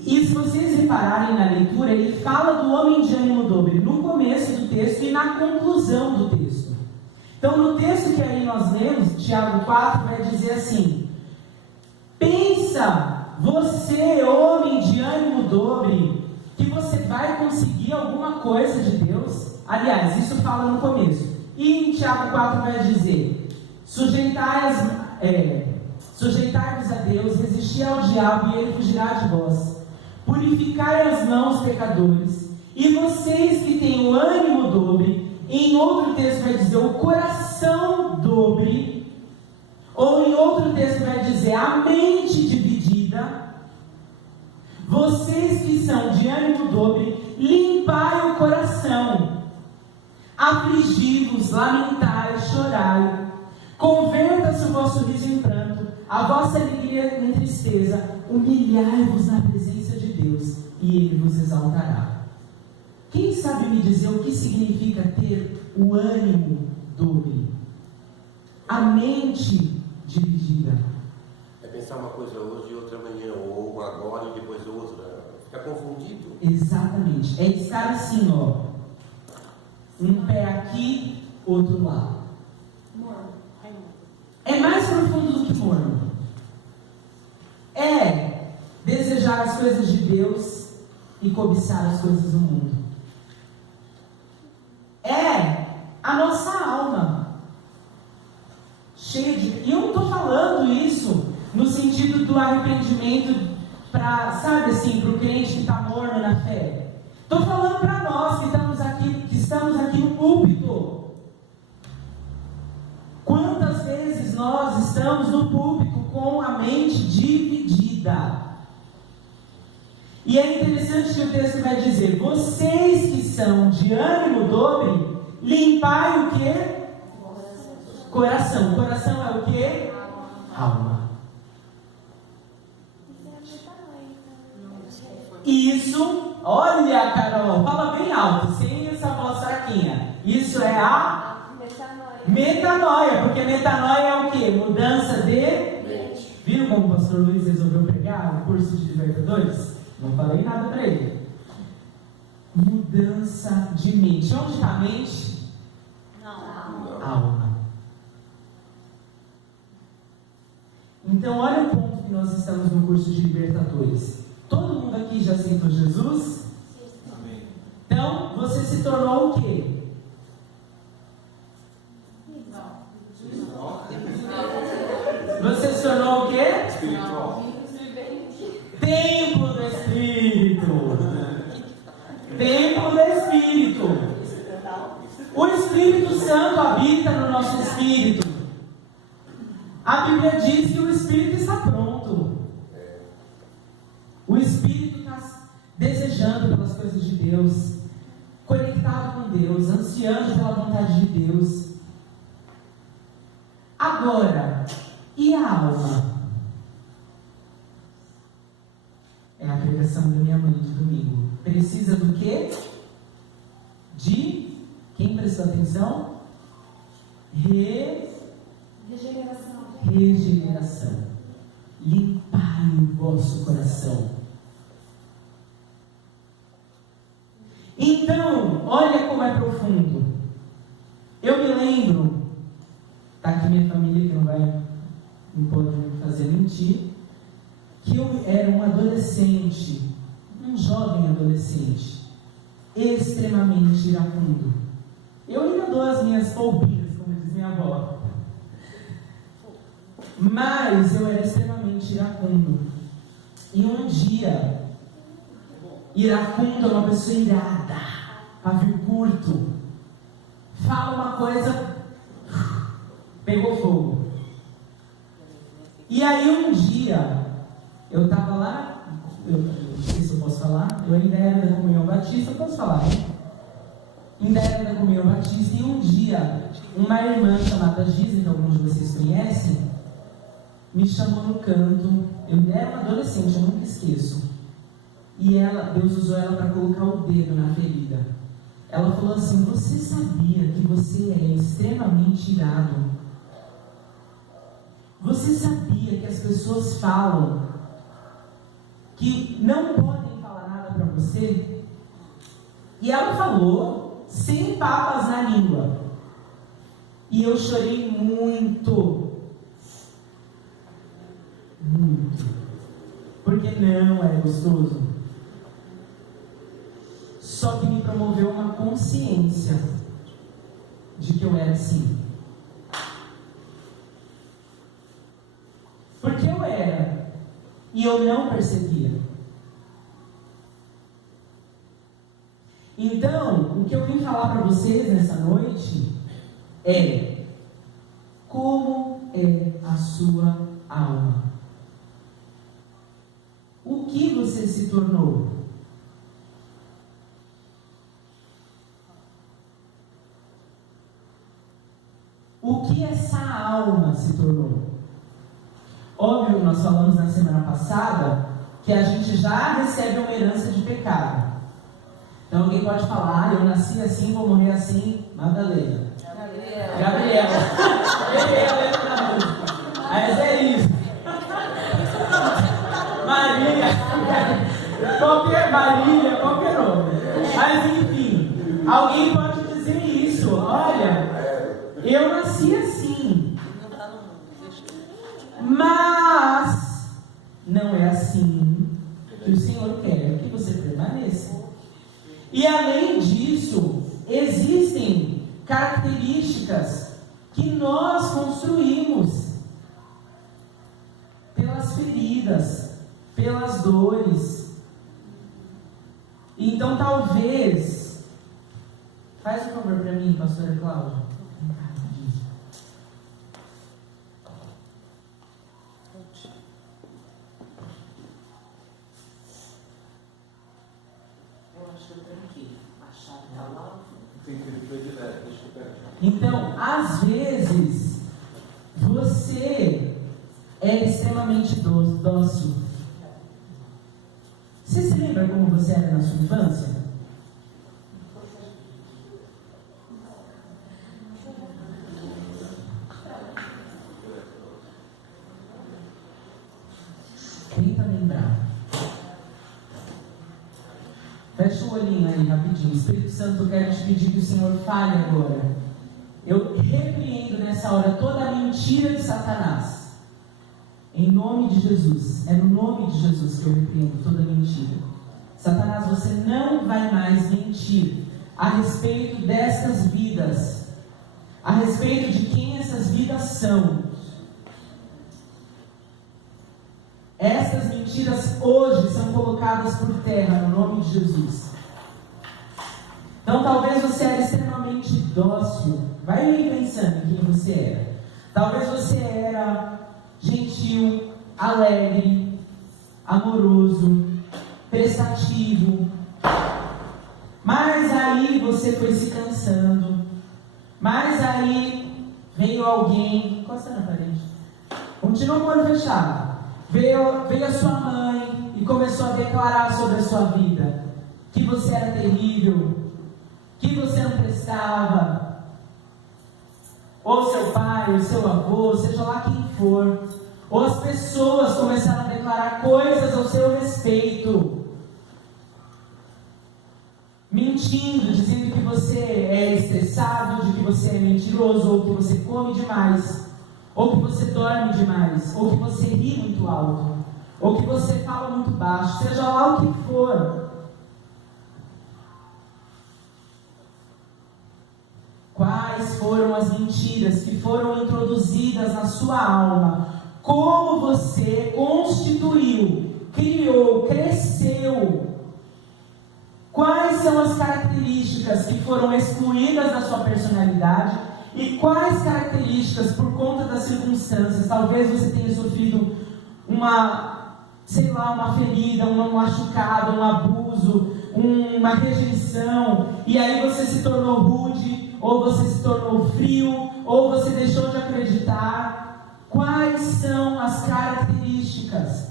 E se vocês repararem na leitura, ele fala do homem de ânimo dobre no começo do texto e na conclusão do texto. Então, no texto que aí nós lemos, Tiago 4, vai dizer assim: pensa, você, homem de ânimo dobre, que você vai conseguir alguma coisa de Deus? Aliás, isso fala no começo. E em Tiago 4 vai dizer: sujeitai-vos a Deus, resisti ao diabo e ele fugirá de vós. Purificai as mãos, pecadores, e vocês que têm o ânimo dobre. Em outro texto vai dizer o coração dobre, ou em outro texto vai dizer a mente dividida. Vocês que são de ânimo dobre, limpai o coração, afligi-vos, lamentai, chorai, converta-se o vosso riso em pranto, a vossa alegria em tristeza, humilhai-vos na presença de Deus, e Ele vos exaltará. Quem sabe me dizer o que significa ter o ânimo dobre? A mente dividida. É pensar uma coisa hoje e outra amanhã, ou agora e depois outra. Fica confundido. Exatamente. É estar assim, ó. Um pé aqui, outro lá. É mais profundo do que morno. É desejar as coisas de Deus e cobiçar as coisas do mundo. É a nossa alma cheia de... E eu não estou falando isso no sentido do arrependimento para, sabe assim, para o crente que está morno na fé. Estou falando para nós que estamos aqui no púlpito. Quantas vezes nós estamos no púlpito com a mente dividida? E é interessante que o texto vai dizer: vocês que são de ânimo dobre, limpai o quê? Coração. Coração é o quê? Alma. Isso, olha, Carol, fala bem alto, sem essa voz fraquinha. Isso é a metanoia, porque metanoia é o quê? Mudança de mente. Viu como o pastor Luiz resolveu pregar no curso de Libertadores? Não falei nada para ele. Mudança de mente. Onde está a mente? Não. Alma. Então, olha o ponto que nós estamos no curso de Libertadores. Todo mundo aqui já aceitou Jesus? Amém. Então, você se tornou o quê? Você se tornou o quê? Espiritual. Templo do Espírito. Templo do Espírito. O Espírito Santo habita no nosso espírito. A Bíblia diz que o Espírito está pronto. O Espírito está desejando pelas coisas de Deus, conectado com Deus, ansiando pela vontade de Deus. Agora, e a alma? É a pregação da minha mãe de domingo. Precisa do quê? De... Quem prestou atenção? Regeneração. Limpai o vosso coração. Então, olha como é profundo. Eu me lembro, tá aqui minha família que não pode me fazer mentir, que eu era um adolescente, um jovem adolescente, extremamente iracundo. Eu ainda dou as minhas polpinhas, como diz minha avó. Mas eu era extremamente iracundo. E um dia, iracundo é uma pessoa irada, pavio curto, fala uma coisa, pegou fogo. E aí um dia, eu estava lá, eu não sei se eu posso falar, eu ainda era da Comunhão Batista, eu posso falar, né? ainda era da Comunhão Batista, e um dia, uma irmã chamada Giza, que alguns de vocês conhecem, me chamou no canto. Eu era uma adolescente, eu nunca esqueço. E Deus usou ela para colocar o dedo na ferida. Ela falou assim: você sabia que você é extremamente irado? Você sabia que as pessoas falam que não podem falar nada para você? E ela falou sem papas na língua. E eu chorei muito. Muito. Porque não é gostoso. Só que me promoveu uma consciência de que eu era assim. Porque eu era. E eu não percebia. Então, o que eu vim falar para vocês nessa noite é: como é a sua alma? O que você se tornou? O que essa alma se tornou? Óbvio, nós falamos na semana passada que a gente já recebe uma herança de pecado. Então alguém pode falar: eu nasci assim, vou morrer assim. Madalena. Gabriela. Mas é isso. Marília, qualquer nome. Mas enfim, alguém pode dizer isso: olha, eu nasci assim. Mas não é assim que o Senhor quer que você permaneça. E além disso, existem características que nós construímos pelas feridas, pelas dores. Então talvez, faz um favor para mim, pastora Cláudia. Então, às vezes, você é extremamente dócil. Você se lembra como você era na sua infância? Tenta lembrar. Fecha o olhinho aí rapidinho. Espírito Santo, eu quero te pedir que o Senhor fale agora. Eu repreendo nessa hora toda a mentira de Satanás. Em nome de Jesus. É no nome de Jesus que eu repreendo toda a mentira. Satanás, você não vai mais mentir a respeito destas vidas, a respeito de quem essas vidas são. Essas mentiras hoje são colocadas por terra no nome de Jesus. Então talvez você era extremamente dócil. Vai aí pensando em quem você era. Talvez você era gentil, alegre, amoroso, prestativo. Mas aí você foi se cansando. Mas aí veio alguém. Encosta na parede. Continua com o olho fechado. Veio a sua mãe e começou a declarar sobre a sua vida que você era terrível, que você não prestava. Ou seu pai, ou seu avô, seja lá quem for. Ou as pessoas começaram a declarar coisas ao seu respeito, mentindo, dizendo que você é estressado, de que você é mentiroso, ou que você come demais, ou que você dorme demais, ou que você ri muito alto, ou que você fala muito baixo, seja lá o que for. Quais foram as mentiras que foram introduzidas na sua alma? Como você constituiu, criou, cresceu? Quais são as características que foram excluídas da sua personalidade? E quais características, por conta das circunstâncias, talvez você tenha sofrido uma ferida, um machucado, um abuso, uma rejeição oposição, e aí você se tornou rude, ou você se tornou frio, ou você deixou de acreditar. Quais são as características?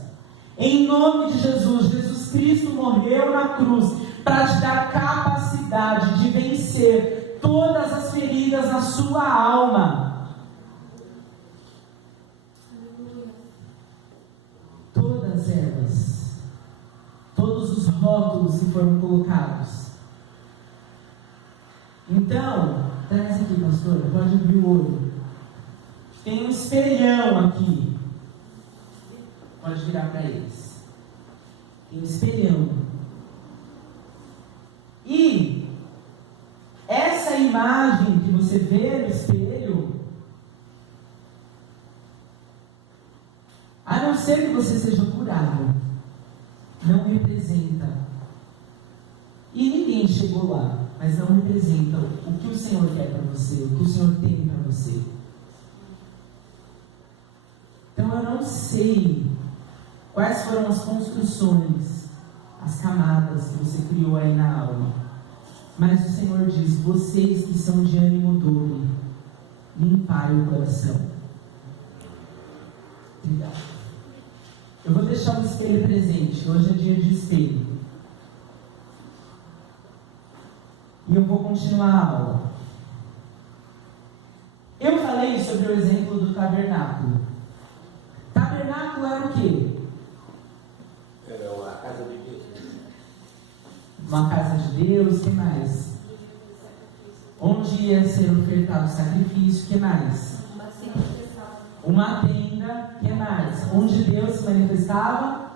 Em nome de Jesus, Jesus Cristo morreu na cruz para te dar capacidade de vencer todas as feridas na sua alma. Todas elas, todos os rótulos que foram colocados. Então, traz aqui, pastora, pode abrir o olho. Tem um espelhão aqui. Pode virar para eles. Tem um espelhão. E essa imagem que você vê no espelho, a não ser que você seja curado, não representa. E ninguém chegou lá, mas não representa o que o Senhor quer para você, o que o Senhor tem para você. Então eu não sei quais foram as construções, as camadas que você criou aí na alma. Mas o Senhor diz: vocês que são de ânimo dobre, limpai o coração. Obrigado. Eu vou deixar o espelho presente. Hoje é dia de espelho. E eu vou continuar a aula. Eu falei sobre o exemplo do tabernáculo. Tabernáculo era o quê? Era uma casa de Deus. Uma casa de Deus, o que mais? Onde ia ser ofertado o sacrifício, o que mais? Uma tenda, o que mais? Onde Deus se manifestava?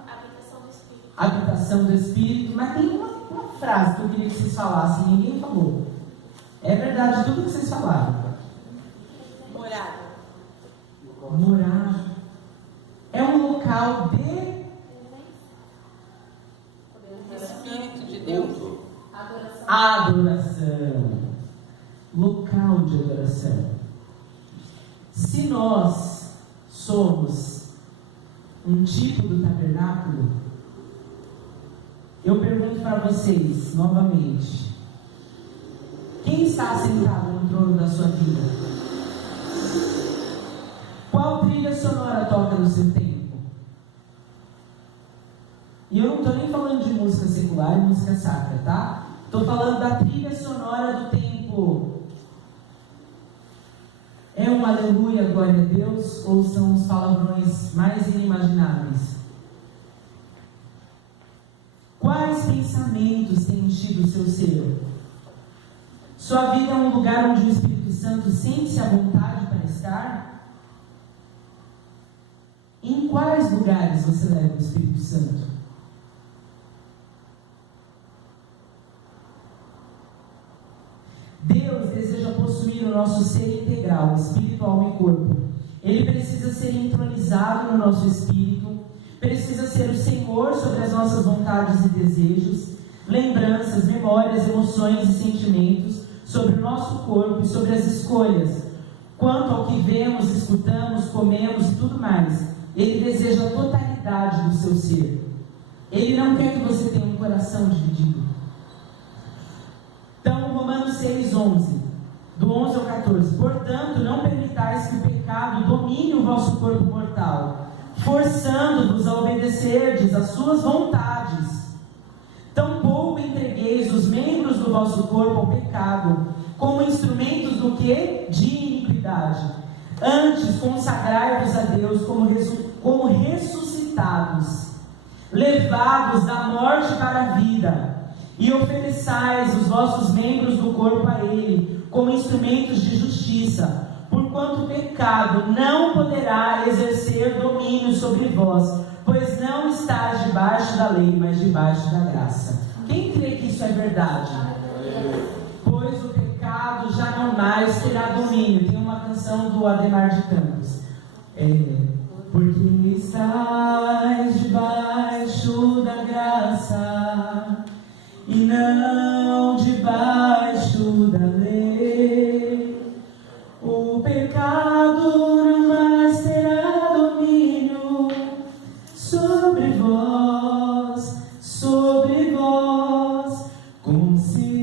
Habitação do Espírito. Mas tem uma frase que eu queria que vocês falassem, ninguém falou. É verdade tudo que vocês falaram. Morada. É um local de Espírito de Deus. adoração. Local de adoração. Se nós somos um tipo do tabernáculo, eu pergunto para vocês novamente: quem está sentado no trono da sua vida? Qual trilha sonora toca no seu tempo? E eu não estou nem falando de música secular e música sacra, tá? Estou falando da trilha sonora do tempo. É um aleluia, glória a Deus, ou são os palavrões mais inimagináveis? Quais pensamentos têm enchido o seu ser? Sua vida é um lugar onde o Espírito Santo sente-se à vontade para estar? Em quais lugares você leva o Espírito Santo? Deus deseja possuir o nosso ser integral, espírito, alma e corpo. Ele precisa ser entronizado no nosso espírito, precisa ser o Senhor sobre as nossas vontades e desejos, lembranças, memórias, emoções e sentimentos, sobre o nosso corpo e sobre as escolhas, quanto ao que vemos, escutamos, comemos e tudo mais. Ele deseja a totalidade do seu ser. Ele não quer que você tenha um coração dividido. Então, Romanos 6:11, do 11 ao 14: portanto, não permitais que o pecado domine o vosso corpo mortal, forçando-vos a obedecerdes às suas vontades. Tampouco entregueis os membros do vosso corpo ao pecado, como instrumentos do quê? De iniquidade. Antes, consagrai-vos a Deus como ressuscitados, levados da morte para a vida, e ofereçais os vossos membros do corpo a Ele, como instrumentos de justiça, porquanto o pecado não poderá exercer domínio sobre vós, pois não estáis debaixo da lei, mas debaixo da graça. Quem crê que isso é verdade? Pois o pecado já não mais terá domínio. Tem uma canção do Ademar de Campos. Porque estás debaixo da graça e não debaixo da lei, o pecado não mais terá domínio sobre vós, como se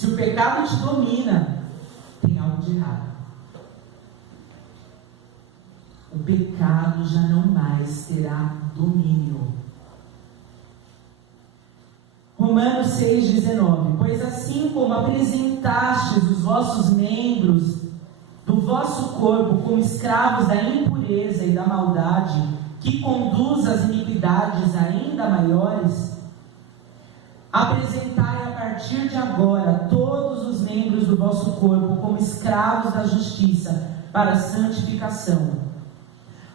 Se o pecado te domina, tem algo de errado. O pecado já não mais terá domínio. Romanos 6,19. Pois assim como apresentastes os vossos membros do vosso corpo como escravos da impureza e da maldade, que conduz às iniquidades ainda maiores, apresentai a partir de agora todos os membros do vosso corpo como escravos da justiça para a santificação.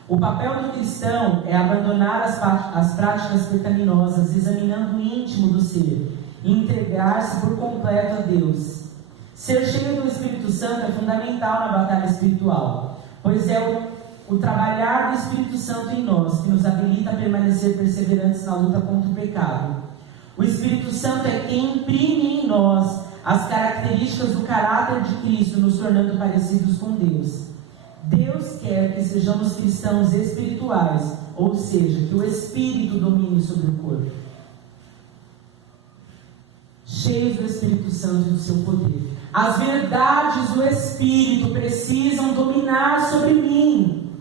O papel do cristão é abandonar as práticas pecaminosas, examinando o íntimo do ser, e entregar-se por completo a Deus. Ser cheio do Espírito Santo é fundamental na batalha espiritual, pois é o trabalhar do Espírito Santo em nós que nos habilita a permanecer perseverantes na luta contra o pecado. O Espírito Santo é quem imprime em nós as características do caráter de Cristo, nos tornando parecidos com Deus. Deus quer que sejamos cristãos espirituais, ou seja, que o Espírito domine sobre o corpo. Cheios do Espírito Santo e do seu poder. As verdades do Espírito precisam dominar sobre mim.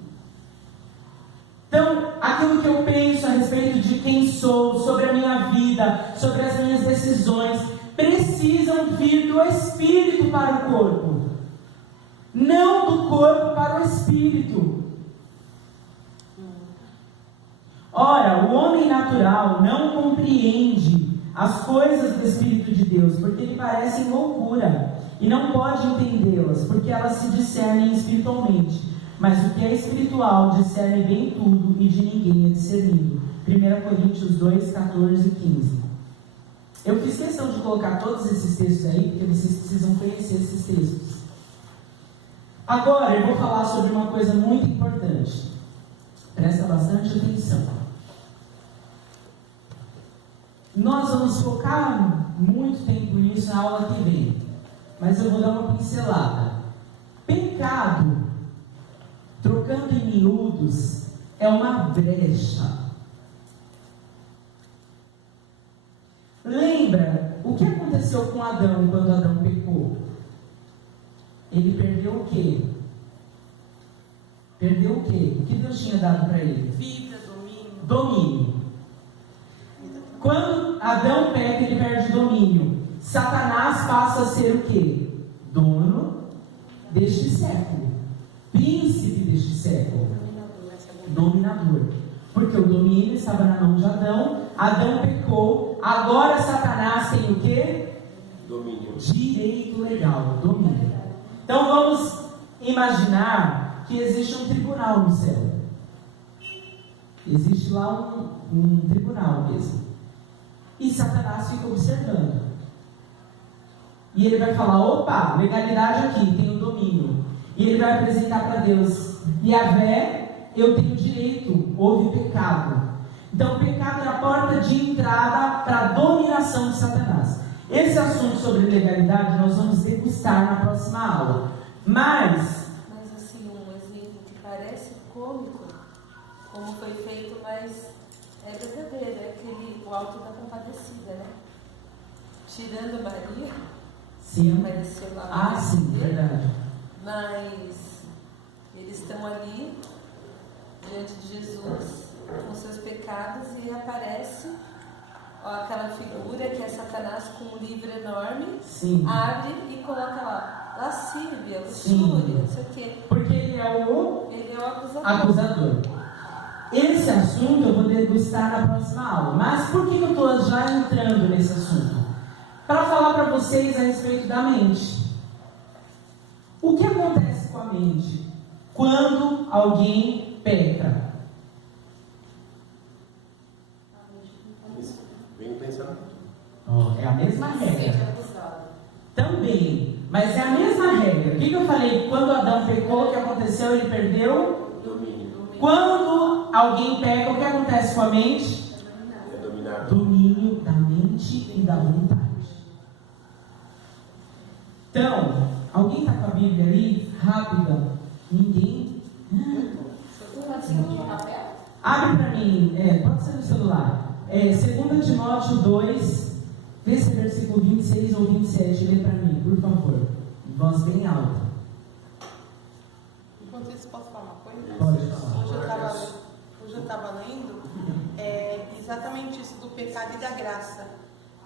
Então, aquilo que eu penso a respeito de quem sou, sobre a minha vida, sobre as minhas decisões, precisam vir do Espírito para o corpo. Não do corpo para o Espírito. Ora, o homem natural não compreende as coisas do Espírito de Deus, porque lhe parecem loucura, e não pode entendê-las, porque elas se discernem espiritualmente. Mas o que é espiritual discerne bem tudo, e de ninguém é discernido. 1 Coríntios 2, 14 e 15. Eu fiz questão de colocar todos esses textos aí, porque vocês precisam conhecer esses textos. Agora eu vou falar sobre uma coisa muito importante. Presta bastante atenção. Nós vamos focar muito tempo nisso na aula que vem, mas eu vou dar uma pincelada. Pecado, trocando em miúdos, é uma brecha. Lembra o que aconteceu com Adão quando Adão pecou? Ele perdeu o quê? Perdeu o quê? O que Deus tinha dado para ele? Vida, domínio. Domínio. Quando Adão peca, ele perde domínio. Satanás passa a ser o quê? Dono deste século. Príncipe deste século. Dominador. Porque o domínio estava na mão de Adão. Adão pecou. Agora Satanás tem o quê? Domínio. Direito legal. Domínio. Então vamos imaginar que existe um tribunal no céu. Existe lá um tribunal mesmo. E Satanás fica observando. E ele vai falar, opa, legalidade aqui, tenho domínio. E ele vai apresentar para Deus, Yahvé, eu tenho direito, houve pecado. Então o pecado é a porta de entrada para a dominação de Satanás. Esse assunto sobre legalidade nós vamos degustar na próxima aula. Mas assim, um exemplo que parece cômico, como foi feito, mas é verdadeiro, é o Alto da Compadecida, né? Tirando Maria, sim. que apareceu lá no sim, verdade. Mas eles estão ali diante de Jesus com seus pecados e aparece aquela figura que é Satanás com um livro enorme, sim. Abre e coloca lá, lascívia, luxúria, não sei o quê. Porque ele é o acusador. Esse assunto eu vou degustar na próxima aula. Mas por que eu estou já entrando nesse assunto? Para falar para vocês a respeito da mente. O que acontece com a mente quando alguém peca? Vem pensando. É a mesma regra. Também. Mas é a mesma regra. O que eu falei? Quando Adão pecou, o que aconteceu? Ele perdeu Domínio. Quando alguém peca, o que acontece com a mente? É dominar. Domínio da mente e da vontade. Então, alguém está com a Bíblia ali? Rápida. Ninguém? Abre para mim. Pode ser no celular. 2 Timóteo 2, vê se é versículo 26 26 ou 27, lê para mim, por favor. Em voz bem alta. Enquanto isso, posso falar uma coisa? Pode falar. Hoje eu estava lendo exatamente isso do pecado e da graça.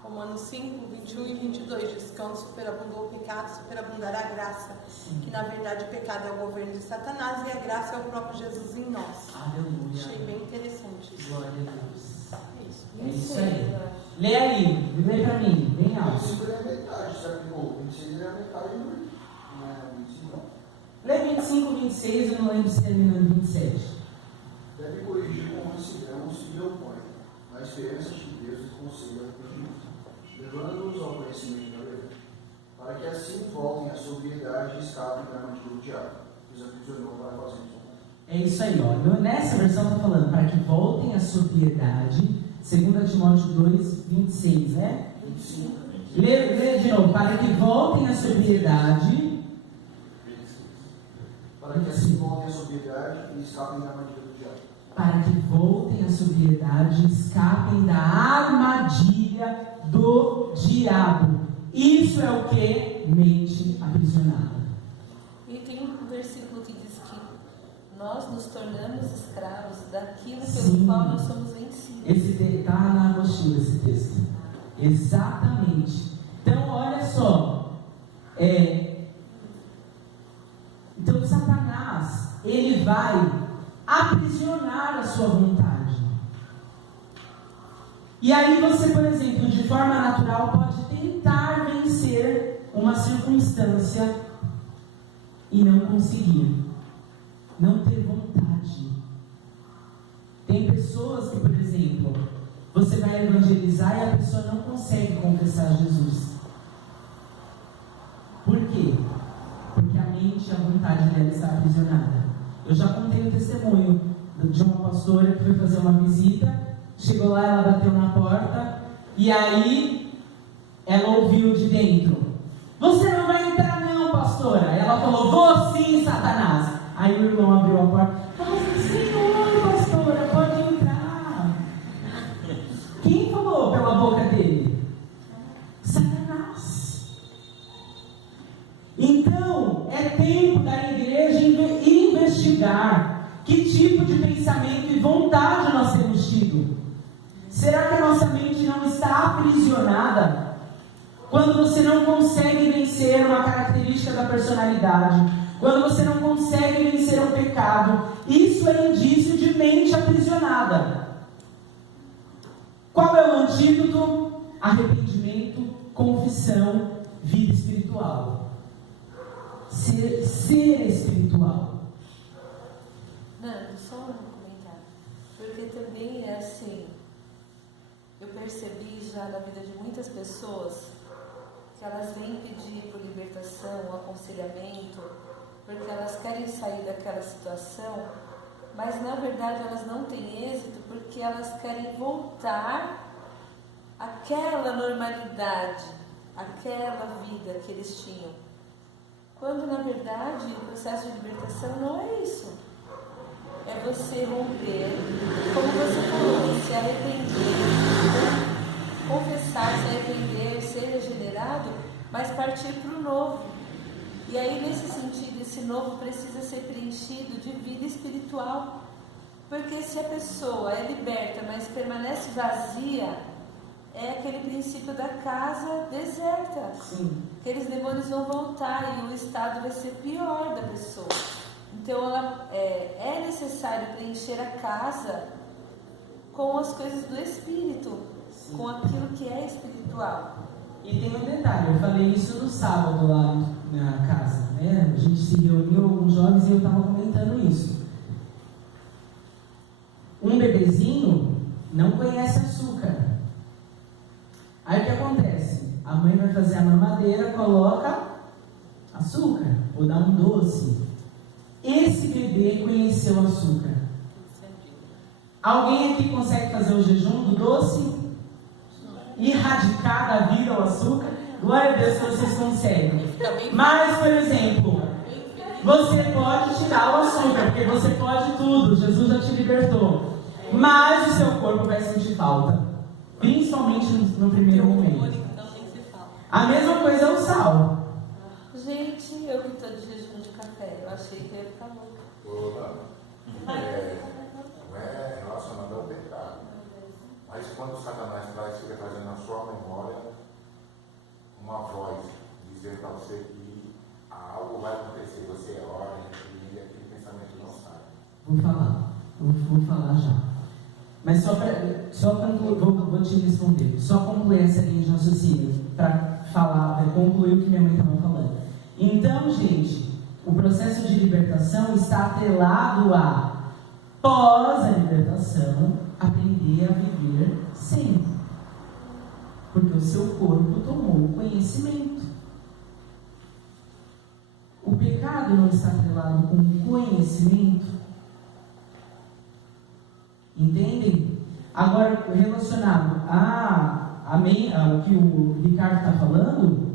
Romanos 5, 21 e 22 diz que onde superabundou o pecado, superabundará a graça. Sim. Que na verdade o pecado é o governo de Satanás e a graça é o próprio Jesus em nós. Aleluia. Achei bem interessante isso. Glória a Deus. É isso. É isso aí. Lê aí, lê pra mim, bem alto. 25 é a metade, sabe? Pô, 26 é a metade, não é 25. Lê 25, 26, eu não lembro se termina no 27. Deve corrigir com mansidão se lhe opõe, na esperança de que Deus lhe conceda arrependimento, levando-os ao conhecimento da verdade, para que assim voltem à sobriedade e escapem da armadilha do diabo, que os aprisionou para fazer isso. É isso aí, ó. Nessa versão está falando para que voltem à sobriedade, 2 Timóteo 2, 26, né? 25. Lê de novo, para que voltem à sobriedade. Para que assim voltem à sobriedade e escapem da armadilha do diabo. Para que voltem à sobriedade e escapem da armadilha do diabo. Isso é o que? Mente aprisionada. E tem um versículo que diz que nós nos tornamos escravos daquilo Sim. pelo qual nós somos vencidos. Esse está na apostila, esse texto. Exatamente. Então, olha só. Então, Satanás, ele vai aprisionar a sua vontade. E aí você, por exemplo, de forma natural, pode tentar vencer uma circunstância e não conseguir. Não ter vontade. Tem pessoas que, por exemplo, você vai evangelizar e a pessoa não consegue confessar Jesus. Por quê? Porque a mente e a vontade dela está aprisionada. Eu já contei o testemunho de uma pastora que foi fazer uma visita, chegou lá, ela bateu na porta, e aí ela ouviu de dentro: "Você não vai entrar não, pastora." Ela falou: "Vou sim, Satanás." Aí o irmão abriu a porta: "Senhor, pastora, pode entrar." Quem falou pela boca dele? Satanás. Então, é tempo da igreja investigar que tipo de pensamento e vontade nós temos tido. Será que a nossa mente não está aprisionada? Quando você não consegue vencer uma característica da personalidade, quando você não consegue vencer um pecado, isso é indício de mente aprisionada. Qual é o antídoto? Arrependimento, confissão, vida espiritual. Ser espiritual. Nando, só um comentário. Porque também é assim, eu percebi já na vida de muitas pessoas que elas vêm pedir por libertação, aconselhamento, porque elas querem sair daquela situação, mas na verdade elas não têm êxito porque elas querem voltar àquela normalidade, àquela vida que eles tinham. Quando na verdade o processo de libertação não é isso. É você romper, como você falou, se arrepender, confessar, se arrepender, ser regenerado, mas partir para o novo. E aí, nesse sentido, esse novo precisa ser preenchido de vida espiritual. Porque se a pessoa é liberta, mas permanece vazia, é aquele princípio da casa deserta. Sim. Aqueles demônios vão voltar e o estado vai ser pior da pessoa. Então, é necessário preencher a casa com as coisas do Espírito, Sim. com aquilo que é espiritual. E tem um detalhe, eu falei isso no sábado lá na casa, né? A gente se reuniu, alguns jovens, e eu estava comentando isso. Um bebezinho não conhece açúcar. Aí o que acontece? A mãe vai fazer a mamadeira, coloca açúcar, ou dá um doce. Esse bebê conheceu açúcar. Alguém aqui consegue fazer o jejum do doce? Erradicar da vida o açúcar? Glória a Deus que vocês conseguem. Mas, por exemplo, você pode tirar o açúcar, porque você pode tudo, Jesus já te libertou. Mas o seu corpo vai sentir falta, principalmente no primeiro momento. A mesma coisa é o sal. Gente, eu que estou de jejum de café, eu achei que eu ia ficar louca. Não é relacionado ao pecado. Mas quando Satanás fica trazendo na sua memória uma voz dizendo para você que algo vai acontecer, você ora, e aquele pensamento não sai. Vou falar já. Mas só concluir, vou te responder. Só concluir essa linha de raciocínio para concluir o que minha mãe estava falando. Então, gente, o processo de libertação está atrelado a, pós a libertação, aprender a viver sem. Porque o seu corpo tomou conhecimento. O pecado não está atrelado com conhecimento. Entendem? Agora, relacionado ao que o Ricardo está falando,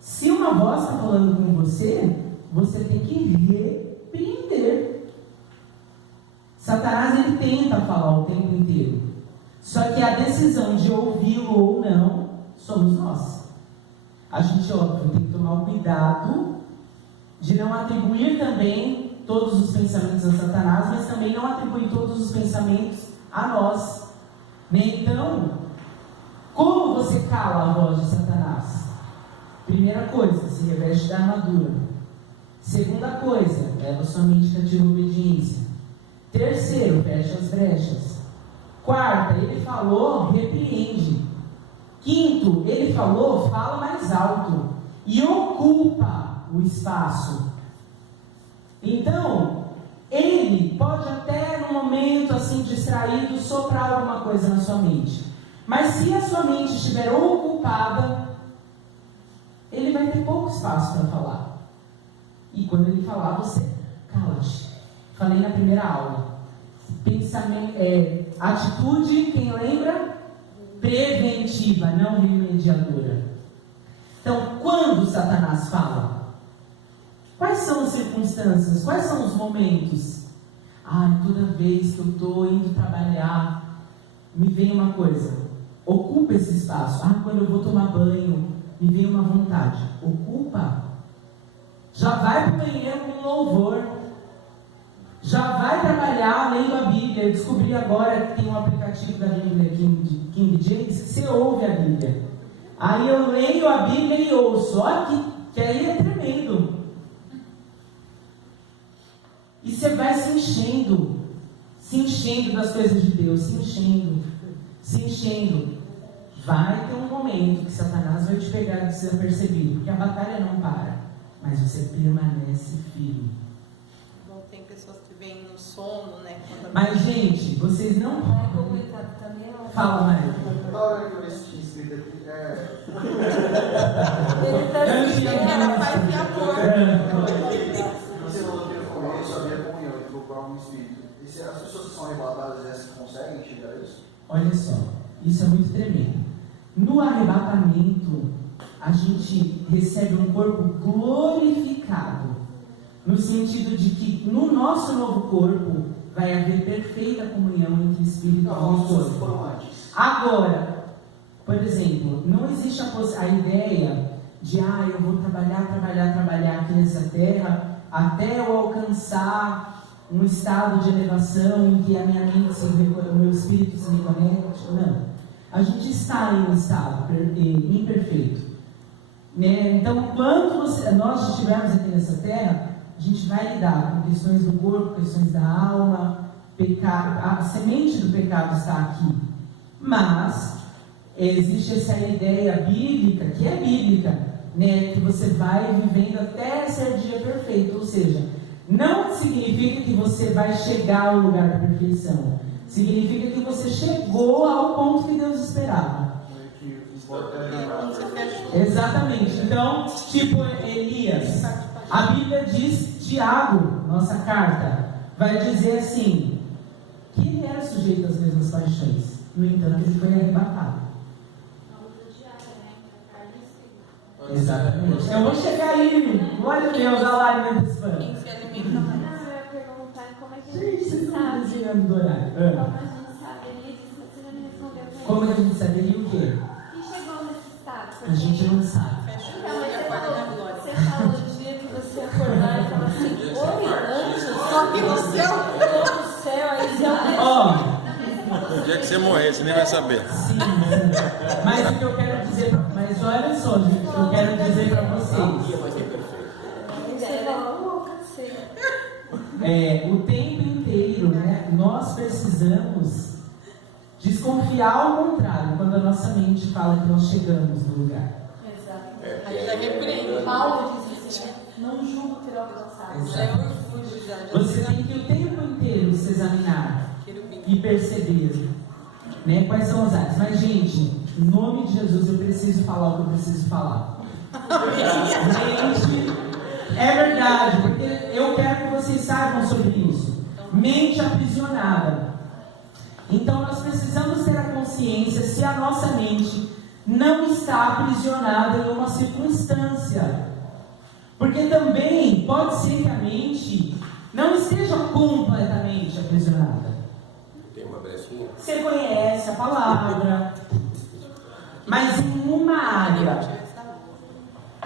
se uma voz está falando com você, você tem que repreender. Satanás, ele tenta falar o tempo inteiro. Só que a decisão de ouvi-lo ou não, somos nós. A gente, óbvio, tem que tomar o cuidado de não atribuir também todos os pensamentos a Satanás, mas também não atribuir todos os pensamentos a nós. Então, como você cala a voz de Satanás? Primeira coisa, se reveste da armadura. Segunda coisa, leva sua mente cativa à obediência. Terceiro, fecha as brechas. Quarta, ele falou, repreende. Quinto, ele falou, fala mais alto. E ocupa o espaço. Então, ele pode até num momento assim distraído soprar alguma coisa na sua mente. Mas se a sua mente estiver ocupada, ele vai ter pouco espaço para falar. E quando ele falar, você cala-te. Falei na primeira aula. Pensamento, atitude, quem lembra? Preventiva, não remediadora. Então, quando Satanás fala, quais são as circunstâncias? Quais são os momentos? Toda vez que eu estou indo trabalhar, me vem uma coisa. Ocupa esse espaço. Quando eu vou tomar banho, me vem uma vontade. Ocupa. Já vai para o banheiro com louvor. Já vai trabalhar lendo a Bíblia. Eu descobri agora que tem um aplicativo da Bíblia King James que você ouve a Bíblia. Aí eu leio a Bíblia e ouço. Olha que aí é tremendo. E você vai se enchendo das coisas de Deus, se enchendo. Vai ter um momento que Satanás vai te pegar desapercebido, porque a batalha não para, mas você permanece firme. Bom, tem pessoas que vêm no sono, né? Mas, gente, vocês não É complicado também. Fala, Maria. Olha que eu tinha escrito aqui. Ele está Ela faz de amor. Você falou que no começo havia comunhão, ele falou para um espírito. E se as pessoas que são arrebatadas, elas conseguem chegar a isso? Olha só, isso é muito tremendo. No arrebatamento, a gente recebe um corpo glorificado, no sentido de que no nosso novo corpo vai haver perfeita comunhão entre espírito e corpo. Agora, por exemplo, não existe a ideia de eu vou trabalhar aqui nessa terra até eu alcançar um estado de elevação em que a minha mente, o meu espírito se reconecte. Não. A gente está em um estado imperfeito. Né? Então, quando nós estivermos aqui nessa terra, a gente vai lidar com questões do corpo, questões da alma, pecado. A semente do pecado está aqui. Mas existe essa ideia bíblica, que é bíblica, né? Que você vai vivendo até ser dia perfeito. Ou seja, não significa que você vai chegar ao lugar da perfeição. Significa que você chegou ao ponto que Deus esperava. Exatamente. Então, tipo Elias, a Bíblia diz, Tiago, nossa carta, vai dizer assim, que ele era sujeito às mesmas paixões. No entanto, ele foi arrebatado. Exatamente. Eu vou chegar aí, glória a Deus, olha lá a alimento desse fã. Como é que Gente, vocês estão desviando do horário. Como a gente saberia disso? Você já me respondeu. Como a gente saberia o quê? Que chegou nesse estado, você A gente não sabe. fecha o Então, olho mas e acorda na glória. você falou o dia que você acordar e falar assim, oi, anjos, Só que no céu. estou no céu, aí você Ó, O dia que você morrer, você nem vai saber. sim, mas o que eu quero dizer, mas olha só, gente, eu quero dizer para Um vocês, dia vai ser perfeito. Você fala, cacete. o tempo inteiro, né, nós precisamos desconfiar ao contrário, quando a nossa mente fala que nós chegamos no lugar. Exato. Aí já repreende. Paulo diz assim, não julgo ter alcançado. Já é orgulho, já. Você tem que o tempo inteiro se examinar Querubim. e perceber, né, quais são as áreas. Mas, gente, em nome de Jesus, eu preciso falar o que eu preciso falar. Mente, é verdade, porque eu quero que vocês saibam sobre isso. Mente aprisionada. Então, nós precisamos ter a consciência se a nossa mente não está aprisionada em uma circunstância. Porque também pode ser que a mente não esteja completamente aprisionada. Tem uma brechinha. Você conhece a palavra, mas em uma área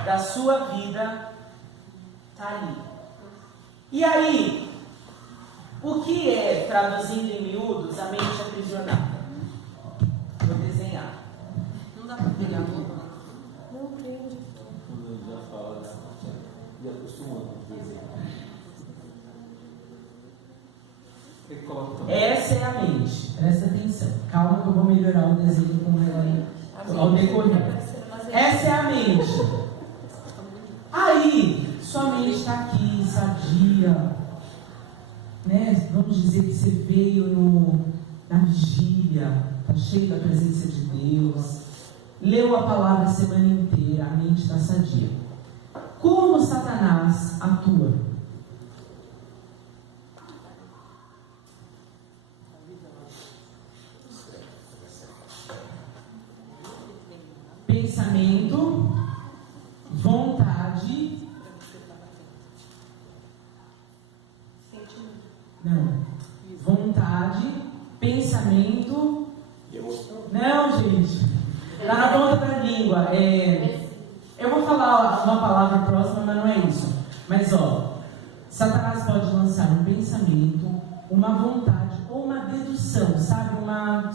da sua vida está ali. E aí, o que é, traduzindo em miúdos, a mente aprisionada? Vou desenhar. Não dá pra pegar a roupa. Não prende. Já fala, e acostumando a desenhar. Essa é a mente, presta atenção. Calma que eu vou melhorar o desenho com ela ao decorrer. Essa é a mente. Aí, sua mente está aqui, sadia, né? Vamos dizer que você veio na vigília, está cheio da presença de Deus, leu a palavra a semana inteira, a mente está sadia. Como Satanás atua? Pensamento, vontade, não, vontade, pensamento, E emoção. não, gente, tá na ponta da língua. Eu vou falar uma palavra próxima, mas não é isso. Mas ó, Satanás pode lançar um pensamento, uma vontade ou uma dedução, sabe? Uma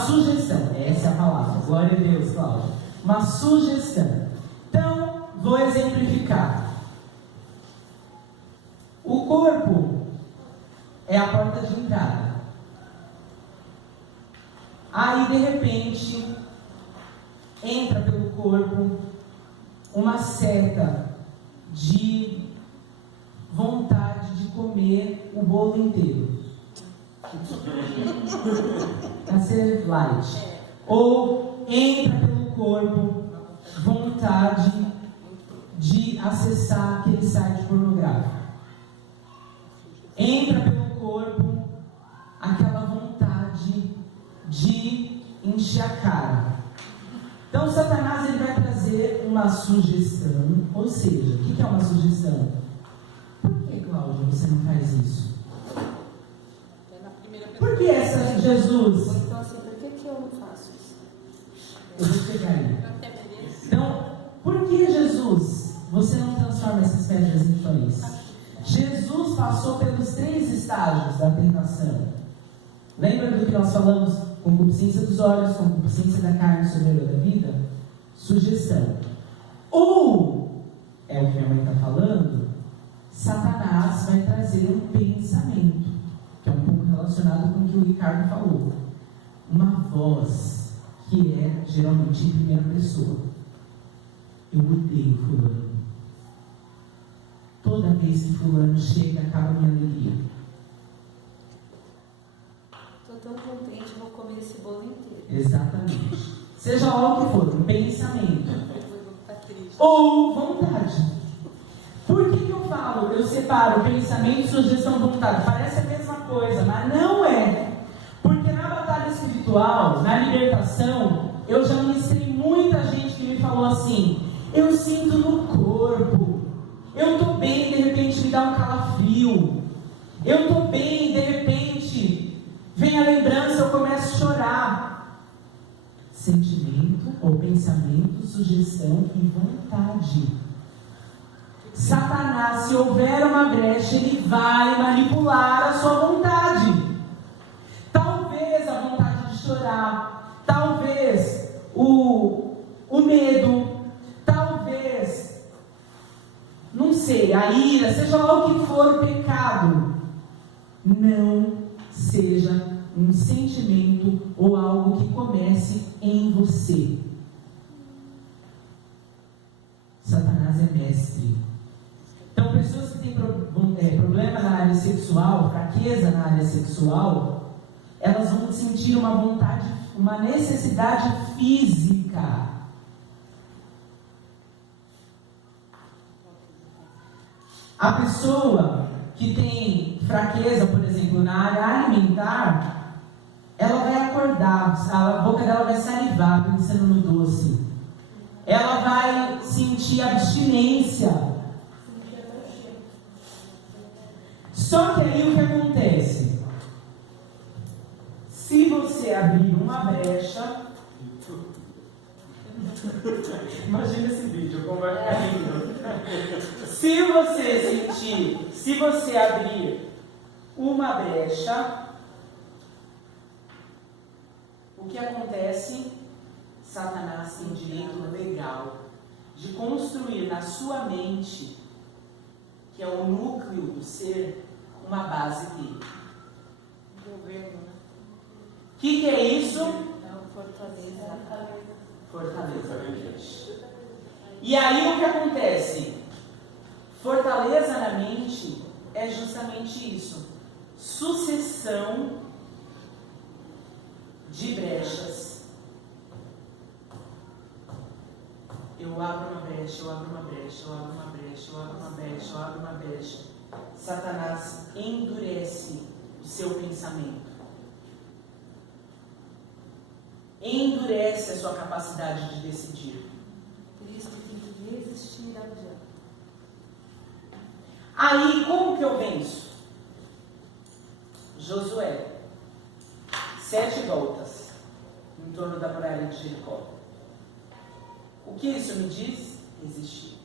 sugestão, essa é a palavra. Glória a Deus, Cláudia. Uma sugestão. Então, vou exemplificar. O corpo é a porta de entrada. Aí, de repente, entra pelo corpo uma seta de vontade de comer o bolo inteiro. Para ser light. Ou entra pelo corpo vontade de acessar aquele site pornográfico. Entra pelo corpo aquela vontade de encher a cara. Então Satanás ele vai trazer uma sugestão. Ou seja, o que é uma sugestão? Por que, Cláudia, você não faz isso? Por que essa Jesus? Então assim, por que eu não faço isso? Eu vou chegar aí. Então, por que Jesus, você não transforma essas pedras em pães? Jesus passou pelos 3 estágios da tentação. Lembra do que nós falamos? Concupiscência dos olhos, concupiscência da carne, soberba da vida? Sugestão. Ou, é o que minha mãe está falando, Satanás vai trazer um pensamento, que é um pouco relacionado com o que o Ricardo falou. Uma voz, que é geralmente em primeira pessoa. Eu odeio fulano. Toda vez que fulano chega, acaba minha alegria. Estou tão contente, vou comer esse bolo inteiro. Exatamente. Seja lá o que for, um pensamento. Tá triste. Ou vontade. Por que eu falo? Eu separo pensamento, sugestão, vontade. Parece a mesma coisa, mas não é. Porque na batalha espiritual, na libertação, eu já ministrei muita gente que me falou assim: eu sinto no corpo, eu estou bem, de repente me dá um calafrio, eu estou bem, de repente vem a lembrança, eu começo a chorar. sentimento ou pensamento, sugestão e vontade. Satanás, se houver uma brecha, ele vai manipular a sua vontade. Talvez a vontade de chorar, talvez o medo, talvez, não sei, a ira, seja lá o que for o pecado, não seja um sentimento ou algo que comece em você. Satanás é mestre. Então, pessoas que têm problema na área sexual, fraqueza na área sexual, elas vão sentir uma vontade, uma necessidade física. A pessoa que tem fraqueza, por exemplo, na área alimentar, ela vai acordar, a boca dela vai salivar pensando no doce. Ela vai sentir abstinência. Só que aí o que acontece? Se você abrir uma brecha, imagina esse vídeo, como vai ficar lindo. Se você abrir uma brecha, o que acontece? Satanás tem direito legal de construir na sua mente, que é o núcleo do ser, uma base dele. Governo, né? O que é isso? Fortaleza. E aí o que acontece? Fortaleza na mente é justamente isso. Sucessão de brechas. Eu abro uma brecha, eu abro uma brecha, eu abro uma brecha, eu abro uma brecha, eu abro uma brecha. Satanás endurece o seu pensamento. Endurece a sua capacidade de decidir. Por isso que tem que resistir ao diabo. Aí, como que eu venço? Josué, 7 voltas em torno da muralha de Jericó. O que isso me diz? Resistir.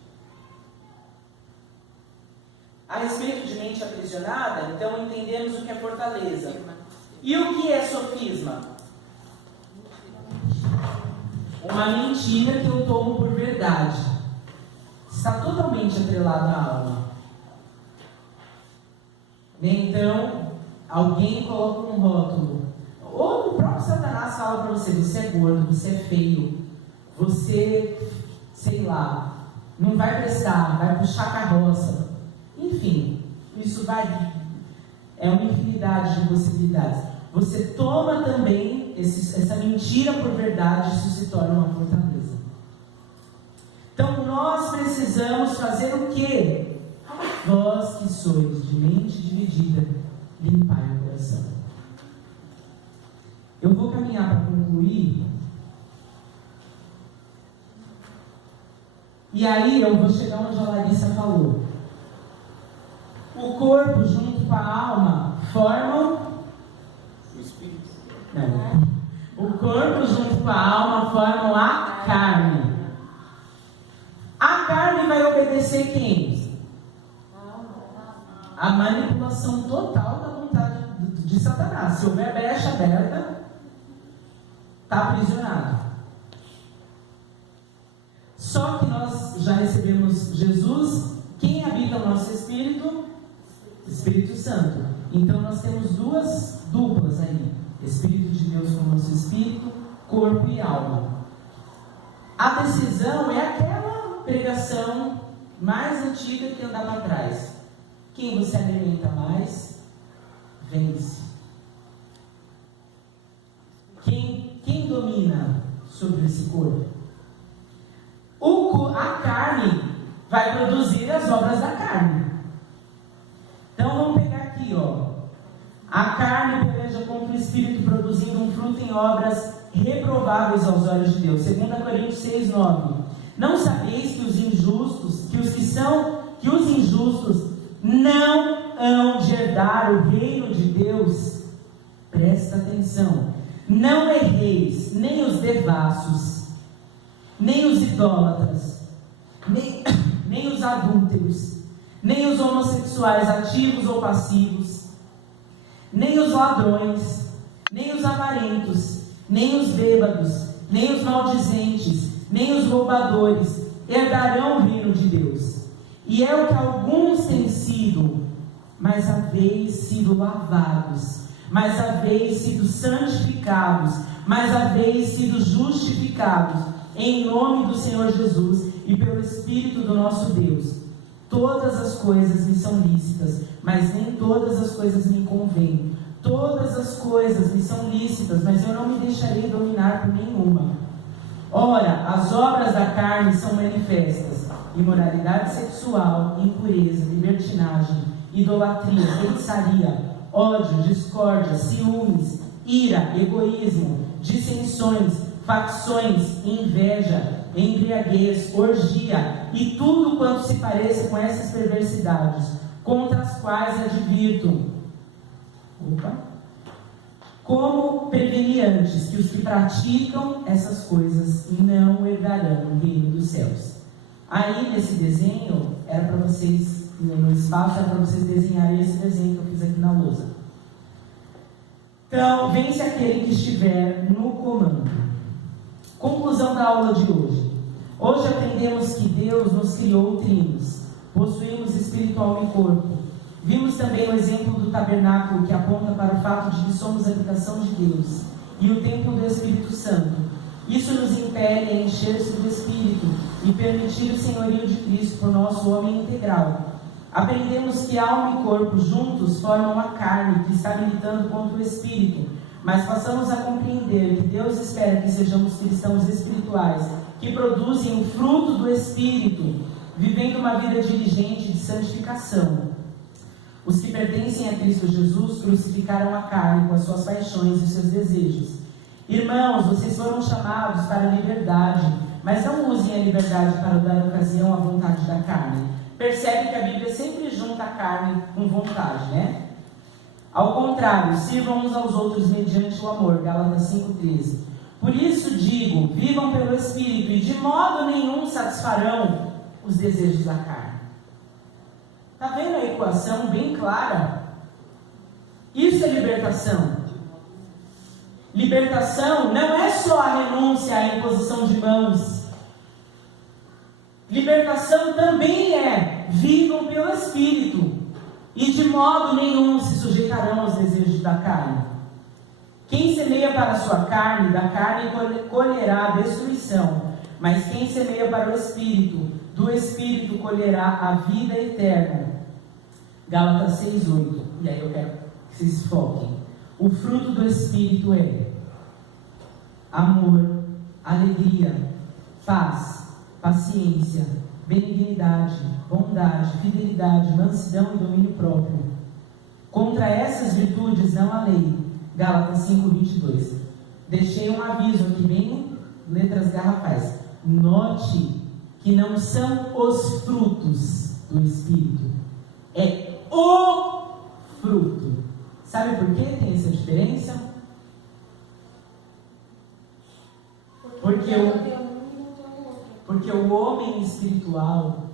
A respeito de mente aprisionada, então entendemos o que é fortaleza. E o que é sofisma? Uma mentira que eu tomo por verdade. Está totalmente atrelado à alma. Então, alguém coloca um rótulo. Ou o próprio Satanás fala para você: você é gordo, você é feio, você, sei lá, não vai prestar, vai puxar carroça. Enfim, isso vai. É uma infinidade de possibilidades. Você toma também essa mentira por verdade, isso se torna uma fortaleza. Então nós precisamos fazer o quê? Vós que sois de mente dividida, limpai o coração. Eu vou caminhar para concluir. E aí eu vou chegar onde a Larissa falou. O corpo junto com a alma formam O espírito. Não. O corpo junto com a alma formam a carne. A carne vai obedecer quem? A manipulação total da vontade de Satanás. Se houver brecha aberta, está aprisionado. Só que nós já recebemos Jesus. Quem habita o nosso espírito? Espírito Santo. Então nós temos duas duplas aí. Espírito de Deus com o nosso espírito, corpo e alma. A decisão é aquela pregação mais antiga que andava atrás. Quem você alimenta mais, vence. Quem domina sobre esse corpo? A carne vai produzir as obras da carne. Então vamos pegar aqui, ó. A carne peleja contra o espírito, produzindo um fruto em obras reprováveis aos olhos de Deus. 2 Coríntios 6:9. Não sabeis que os injustos não hão de herdar o reino de Deus? Presta atenção. Não erreis, nem os devassos, nem os idólatras, nem os adúlteros, nem os homossexuais ativos ou passivos, nem os ladrões, nem os avarentos, nem os bêbados, nem os maldizentes, nem os roubadores herdarão o reino de Deus. E é o que alguns têm sido, mas haveis sido lavados, mas haveis sido santificados, mas haveis sido justificados, em nome do Senhor Jesus e pelo Espírito do nosso Deus. Todas as coisas me são lícitas, mas nem todas as coisas me convêm. Todas as coisas me são lícitas, mas eu não me deixarei dominar por nenhuma. Ora, as obras da carne são manifestas: imoralidade sexual, impureza, libertinagem, idolatria, feitiçaria, ódio, discórdia, ciúmes, ira, egoísmo, dissensões, facções, inveja, embriaguez, orgia e tudo quanto se pareça com essas perversidades, contra as quais advirto. Como preveni antes que os que praticam essas coisas não herdarão o reino dos céus. Aí nesse desenho, era para vocês, no espaço, era para vocês desenharem esse desenho que eu fiz aqui na lousa. Então, vence aquele que estiver no comando. Conclusão da aula de hoje. Hoje aprendemos que Deus nos criou trinos, possuímos espírito, alma e corpo. Vimos também o exemplo do tabernáculo, que aponta para o fato de que somos a habitação de Deus, e o templo do Espírito Santo. Isso nos impele a encher-se do Espírito e permitir o senhorio de Cristo por nosso homem integral. Aprendemos que alma e corpo juntos formam a carne que está militando contra o Espírito, mas passamos a compreender que Deus espera que sejamos cristãos espirituais, que produzem o fruto do Espírito, vivendo uma vida diligente de santificação. Os que pertencem a Cristo Jesus crucificaram a carne com as suas paixões e seus desejos. Irmãos, vocês foram chamados para a liberdade, mas não usem a liberdade para dar ocasião à vontade da carne. Percebe que a Bíblia sempre junta a carne com vontade, né? Ao contrário, sirvam uns aos outros mediante o amor, Gálatas 5,13. Por isso digo, vivam pelo Espírito, e de modo nenhum satisfarão os desejos da carne. Está vendo a equação bem clara? Isso é libertação. Libertação não é só a renúncia à imposição de mãos. Libertação também é: vivam pelo Espírito, e de modo nenhum se sujeitarão aos desejos da carne. Quem semeia para a sua carne, da carne colherá a destruição, mas quem semeia para o Espírito, do Espírito colherá a vida eterna. Gálatas 6,8. E aí eu quero que vocês foquem. O fruto do Espírito é amor, alegria, paz, paciência, benignidade, bondade, fidelidade, mansidão e domínio próprio. Contra essas virtudes não há lei. Gálatas 5,22. Deixei um aviso aqui, bem letras garrafais. Note que não são os frutos do Espírito, é o fruto. Sabe por que tem essa diferença? Porque o homem espiritual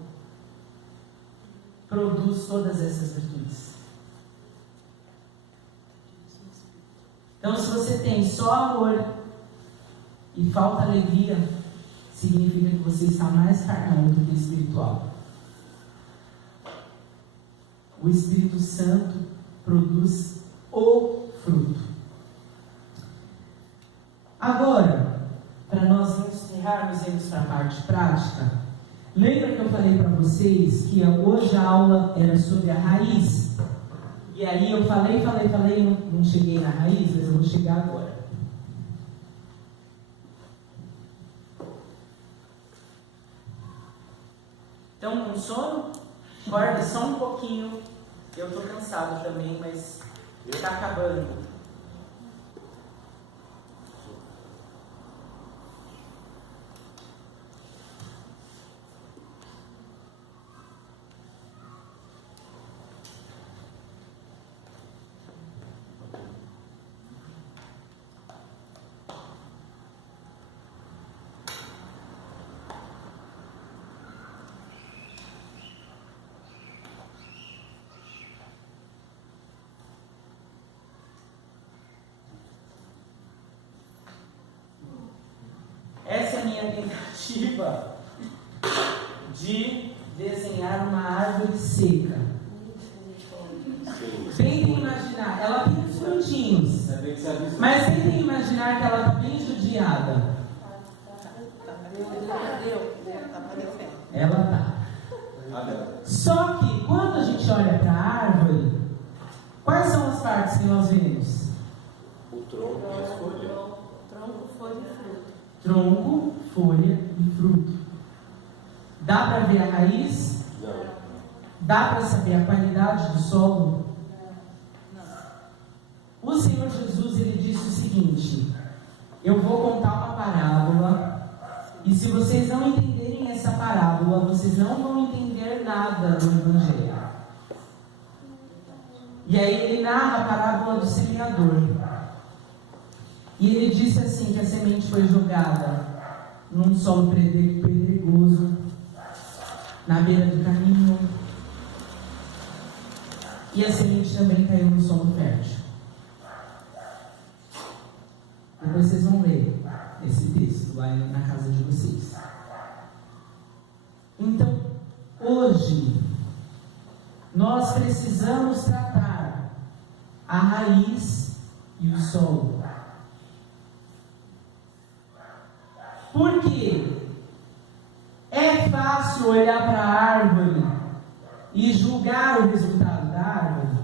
produz todas essas virtudes. Então, se você tem só amor e falta alegria, significa que você está mais carnal do que espiritual. O Espírito Santo produz o fruto. Agora, para nós encerrarmos e irmos para a parte prática, lembra que eu falei para vocês que hoje a aula era sobre a raiz? E aí eu falei, não cheguei na raiz, mas eu vou chegar agora. Estão com sono? Acorda só um pouquinho. Eu estou cansado também, mas está acabando. tentativa de desenhar uma árvore seca. Tentem imaginar, ela tem os frutinhos, mas tentem imaginar que ela está bem judiada. Ela está. Só que quando a gente olha para a árvore, quais são as partes que nós vemos? O tronco e as folhas. Tronco, folha e fruto. Tronco, folha e fruto. Dá para ver a raiz? Não. Dá para saber a qualidade do solo? Não. O Senhor Jesus, ele disse o seguinte: eu vou contar uma parábola, e se vocês não entenderem essa parábola, vocês não vão entender nada do Evangelho. E aí ele narra a parábola do semeador. E ele disse assim, que a semente foi jogada num solo pedregoso, na beira do caminho, e a semente também caiu no solo fértil. Depois vocês vão ler esse texto lá na casa de vocês. Então, hoje, nós precisamos tratar a raiz e o solo. Por quê? É fácil olhar para a árvore e julgar o resultado da árvore?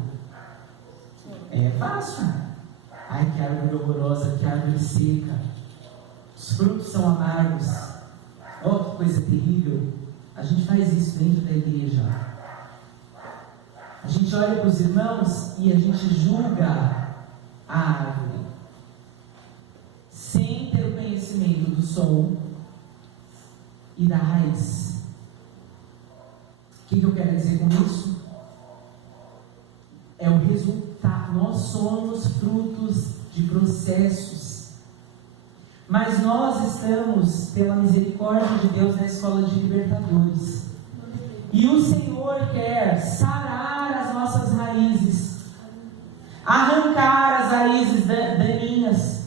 É fácil. Ai, que árvore horrorosa, que árvore seca. Os frutos são amargos. Oh, que coisa terrível. A gente faz isso dentro da igreja. A gente olha para os irmãos e a gente julga a árvore, sem ter o conhecimento do solo e da raiz. O que eu quero dizer com isso? É o resultado. Nós somos frutos de processos, mas nós estamos, pela misericórdia de Deus, na escola de libertadores, e o Senhor quer sarar as nossas raízes, arrancar as raízes daninhas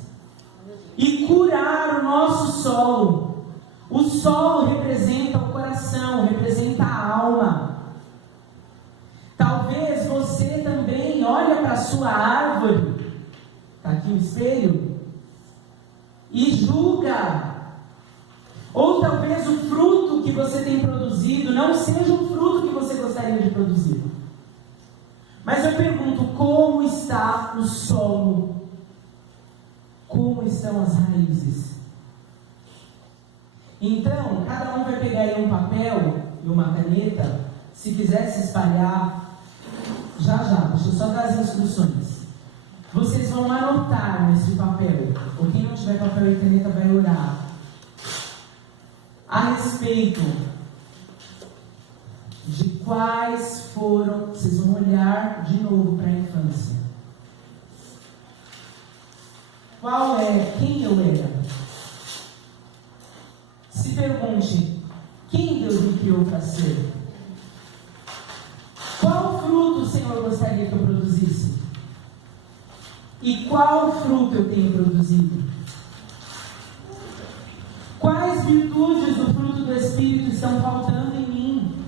e curar o nosso solo. O solo representa o coração, representa a alma. Talvez você também olhe para a sua árvore, está aqui o espelho, e julga. Ou talvez o fruto que você tem produzido não seja o fruto que você gostaria de produzir. Mas eu pergunto, como está o solo? Como estão as raízes? Então, cada um vai pegar aí um papel e uma caneta. Se quiser se espalhar, já, deixa eu só dar as instruções. Vocês vão anotar nesse papel, ou quem não tiver papel e caneta vai orar a respeito de quais foram. Vocês vão olhar de novo para a infância. Qual é, quem eu era? Se pergunte, quem Deus me criou para ser? Qual fruto o Senhor gostaria que eu produzisse? E qual fruto eu tenho produzido? Quais virtudes do fruto do Espírito estão faltando em mim?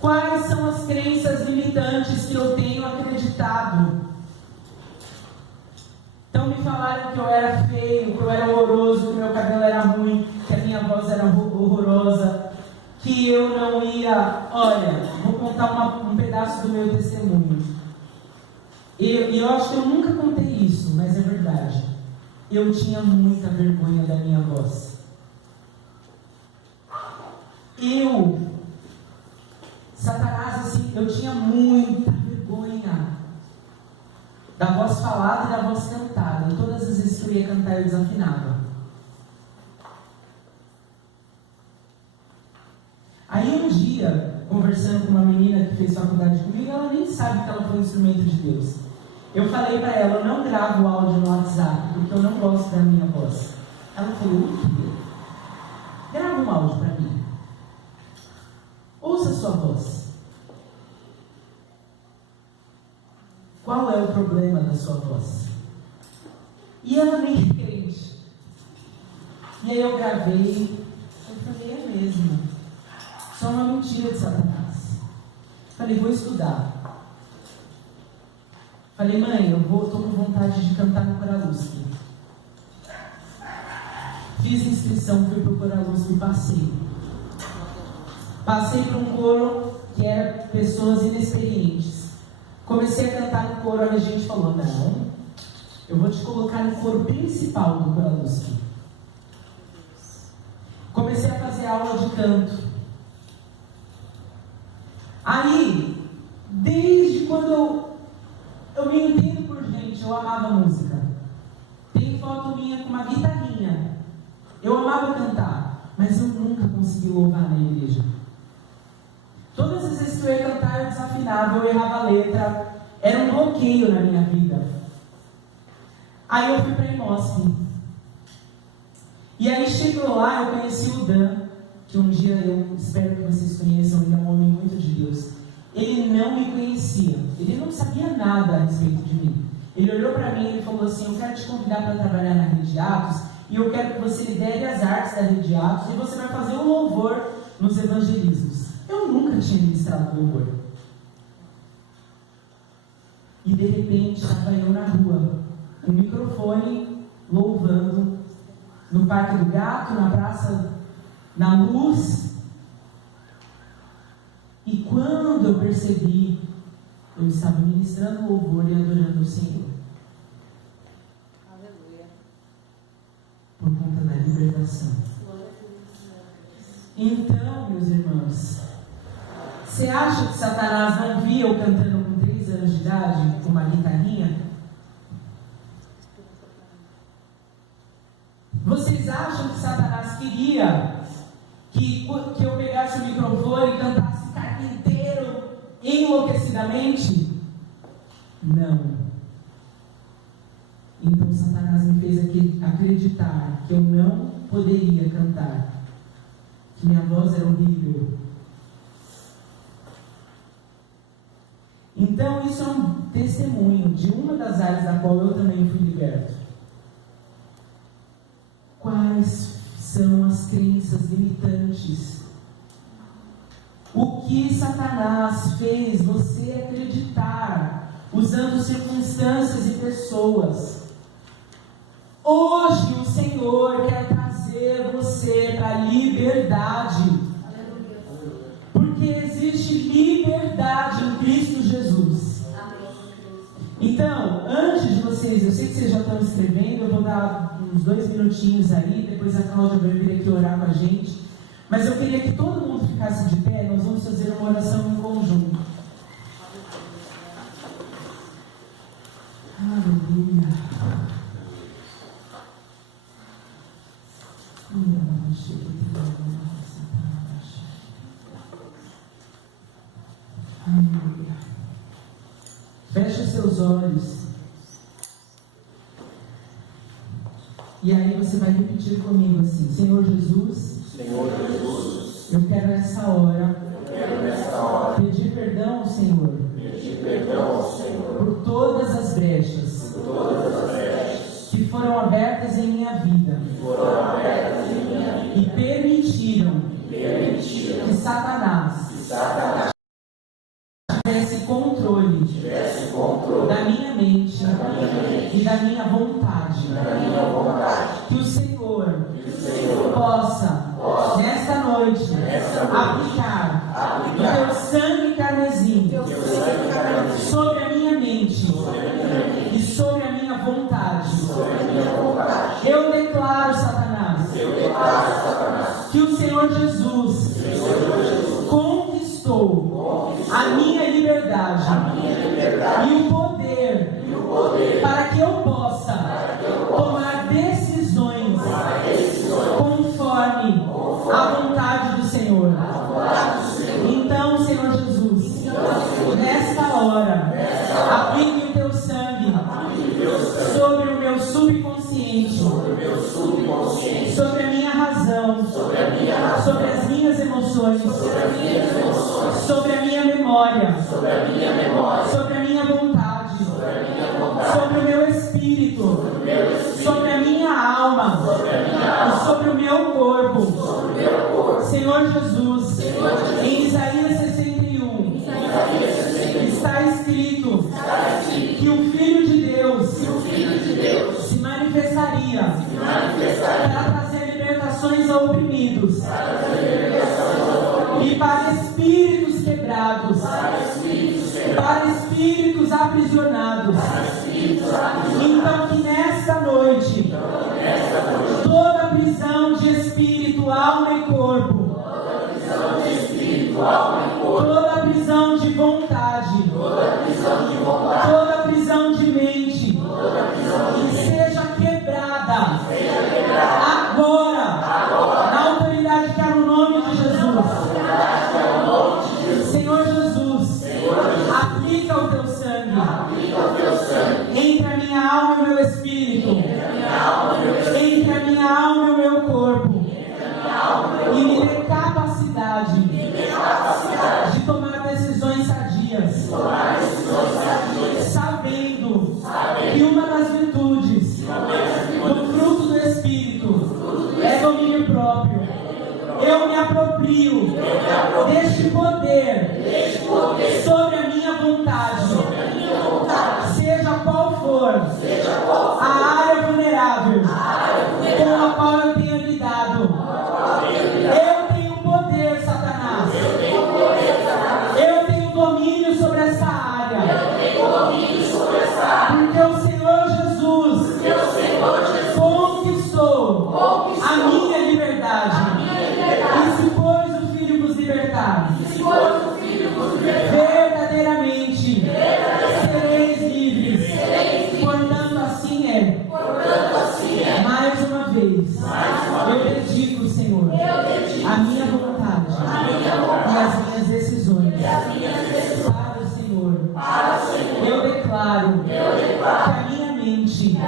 Quais são as crenças limitantes que eu tenho acreditado? Então me falaram que eu era feio, que eu era horroroso, que meu cabelo era ruim, que a minha voz era horrorosa, que eu não ia... Olha, vou contar um pedaço do meu testemunho. Eu acho que eu nunca contei isso, mas é verdade. Eu tinha muita vergonha da minha voz. Satanás, assim, eu tinha muita vergonha da voz falada e da voz cantada. Todas as vezes que eu ia cantar, eu desafinava. Aí um dia, conversando com uma menina que fez faculdade comigo, ela nem sabe que ela foi um instrumento de Deus. Eu falei para ela, eu não gravo áudio no WhatsApp, porque eu não gosto da minha voz. Ela falou, o quê? Grava um áudio para mim. Ouça a sua voz. Qual é o problema da sua voz? E ela nem é crente. E aí eu gravei, eu falei, é mesmo. Só uma mentira de Satanás. Falei, vou estudar. Falei, mãe, estou com vontade de cantar no Coralusque. Fiz inscrição, fui pro Coralusque e passei. Passei para um coro que era pessoas inexperientes. Comecei a cantar no coro, a regente falou, não, eu vou te colocar no coro principal do Coralusque. Comecei a fazer aula de canto. Aí, desde quando eu me entendo por gente, eu amava música. Tem foto minha com uma guitarrinha. Eu amava cantar, mas eu nunca consegui louvar na igreja. Todas as vezes que eu ia cantar, eu desafinava, eu errava a letra. Era um bloqueio na minha vida. Aí eu fui para a Imosp. E aí chegou lá, eu conheci o Dan, que um dia eu espero que vocês conheçam, ele é um homem muito de Deus. Ele não me conhecia, ele não sabia nada a respeito de mim. Ele olhou para mim e falou assim, eu quero te convidar para trabalhar na Rede de Atos, e eu quero que você lidere as artes da Rede de Atos, e você vai fazer um louvor nos evangelismos. Eu nunca tinha ministrado louvor. E de repente estava eu na rua, com o microfone, louvando, no Parque do Gato, na praça, na luz. E quando eu percebi, eu estava ministrando louvor e adorando o Senhor. Aleluia. Por conta da libertação. Então, meus irmãos, você acha que Satanás não via eu cantando com 3 anos de idade, com uma guitarrinha? Vocês acham que Satanás queria que eu pegasse o microfone e cantasse carpinteiro enlouquecidamente? Não. Então Satanás me fez acreditar que eu não poderia cantar, que minha voz era horrível. Então isso é um testemunho de uma das áreas da qual eu também fui liberto. Quais são as crenças limitantes? O que Satanás fez você acreditar, usando circunstâncias e pessoas? Hoje o Senhor quer trazer você para a liberdade. Porque existe liberdade em Cristo Jesus. Então, antes de vocês, eu sei que vocês já estão escrevendo, eu vou dar uns 2 minutinhos aí, depois a Cláudia vai vir aqui orar com a gente. Mas eu queria que todo mundo ficasse de pé, nós vamos fazer uma oração em conjunto. Aleluia. Aleluia. Feche os seus olhos. E aí você vai repetir comigo assim: Senhor Jesus, eu quero nessa hora pedir perdão ao Senhor, por todas as brechas que foram abertas em minha vida e permitiram que Satanás tivesse controle da minha mente e da minha vontade. Que o Senhor possa, nesta noite, aplicar o teu sangue carmesim sobre a minha mente e sobre a minha vontade. Eu declaro, Satanás, que o Senhor Jesus conquistou a minha liberdade e o poder para que eu possa tomar decisões conforme a vontade do Senhor. Então, Senhor Jesus, nesta hora, aplique o teu sangue sobre o meu subconsciente, sobre a minha razão, sobre as minhas emoções, sobre a minha memória, sobre a minha vontade, sobre o meu espírito, sobre a minha alma, sobre o meu corpo. Senhor Jesus, em Isaías 61, está escrito que o Filho de Deus se manifestaria para trazer libertações a oprimidos e para espíritos quebrados, para espíritos aprisionados. Então que nesta noite toda prisão de espírito, alma e corpo, toda prisão de vontade, toda prisão de mente, que seja quebrada agora, na autoridade que há no nome de Jesus. Senhor Jesus, aplica o teu sangue entre a minha alma e o meu espírito, entre a minha alma e o meu corpo, e me dê capacidade de tomar decisões sadias, sabendo que uma das virtudes do fruto do Espírito é domínio próprio. Eu me aproprio deste poder sobre a minha vontade, seja qual for a área vulnerável com a qual eu tenho lidado. Eu tenho poder, Satanás. Eu tenho domínio sobre essa área. Porque o Senhor Jesus conquistou a minha liberdade. E se pois o Filho vos libertar, verdadeiramente sereis livres. Portanto, assim é. Mais uma vez, eu dedico, Senhor, a minha vontade e as minhas decisões para o Senhor. Eu declaro que a minha mente é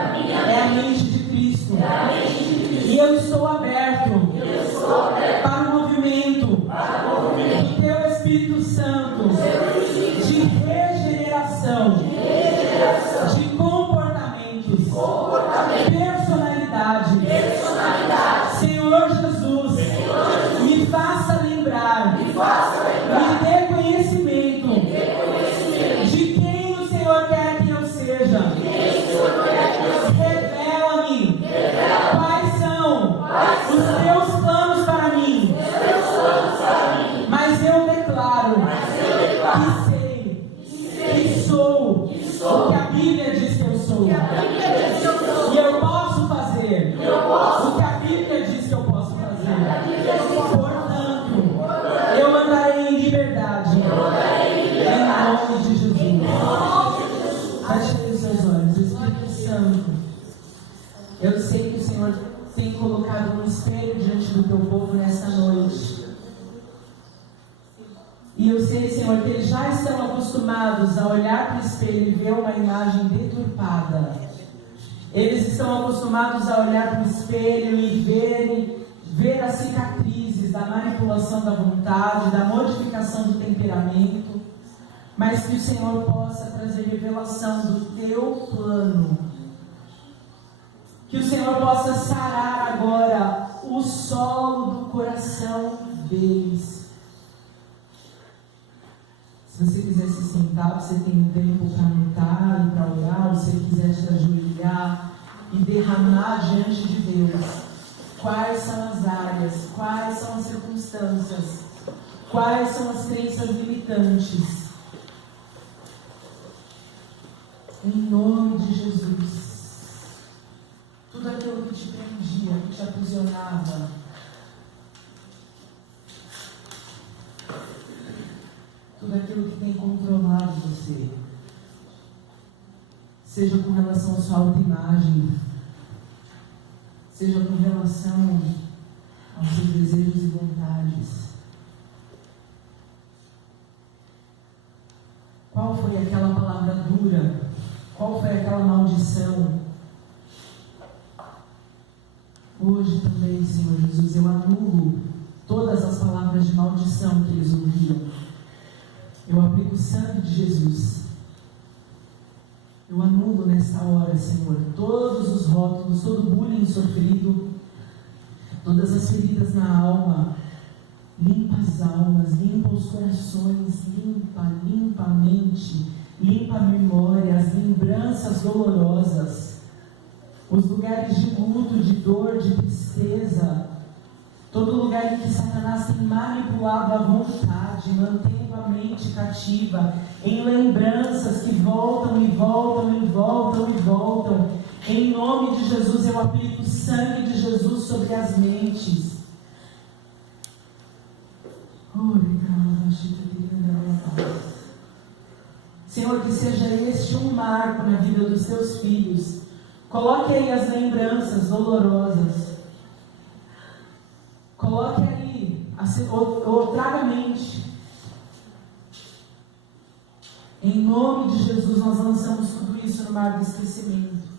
a mente de Cristo. E eu estou aberto para o movimento do Teu Espírito Santo de regeneração, de comportamentos, personalidade. Senhor Jesus, me faça lembrar, me dê conhecimento de quem o Senhor quer que eu seja. Revela-me quais são os Teus planos para mim. Mas eu declaro que sei, que sou o que a Bíblia diz que eu sou. E eu posso fazer o que a Bíblia diz que eu posso fazer. Portanto, eu andarei em liberdade. Em nome de Jesus. Feche os seus olhos. Espírito Santo, eu sei que o Senhor tem colocado um espelho diante do teu povo nesta noite. E eu sei, Senhor, que eles já estão acostumados a olhar para o espelho e ver uma imagem deturpada. Eles estão acostumados a olhar para o espelho e ver as cicatrizes da manipulação da vontade, da modificação do temperamento. Mas que o Senhor possa trazer revelação do teu plano. Que o Senhor possa sarar agora o solo do coração deles. Se você quiser se sentar, você tem um tempo para anotar e para orar. Se você quiser se ajoelhar e derramar diante de Deus quais são as áreas, quais são as circunstâncias, quais são as crenças limitantes. Em nome de Jesus. Tudo aquilo que te prendia, que te aprisionava, tudo aquilo que tem controlado você, seja com relação à sua autoimagem, seja com relação aos seus desejos e vontades. Qual foi aquela palavra dura? Qual foi aquela maldição? Hoje também, Senhor Jesus, eu anulo todas as palavras de maldição que eles ouviram. Eu aplico o sangue de Jesus. Eu anulo nessa hora, Senhor, todos os rótulos, todo o bullying sofrido. Todas as feridas na alma, limpa as almas, limpa os corações, limpa a mente, limpa a memória, as lembranças dolorosas, os lugares de luto, de dor, de tristeza, todo lugar em que Satanás tem manipulado a vontade, mantendo a mente cativa, em lembranças que voltam e voltam e voltam e voltam. Em nome de Jesus, eu aplico o sangue de Jesus sobre as mentes. Senhor, que seja este um marco na vida dos teus filhos. Coloque aí as lembranças dolorosas. Coloque aí, ou traga a mente. Em nome de Jesus, nós lançamos tudo isso no mar do esquecimento.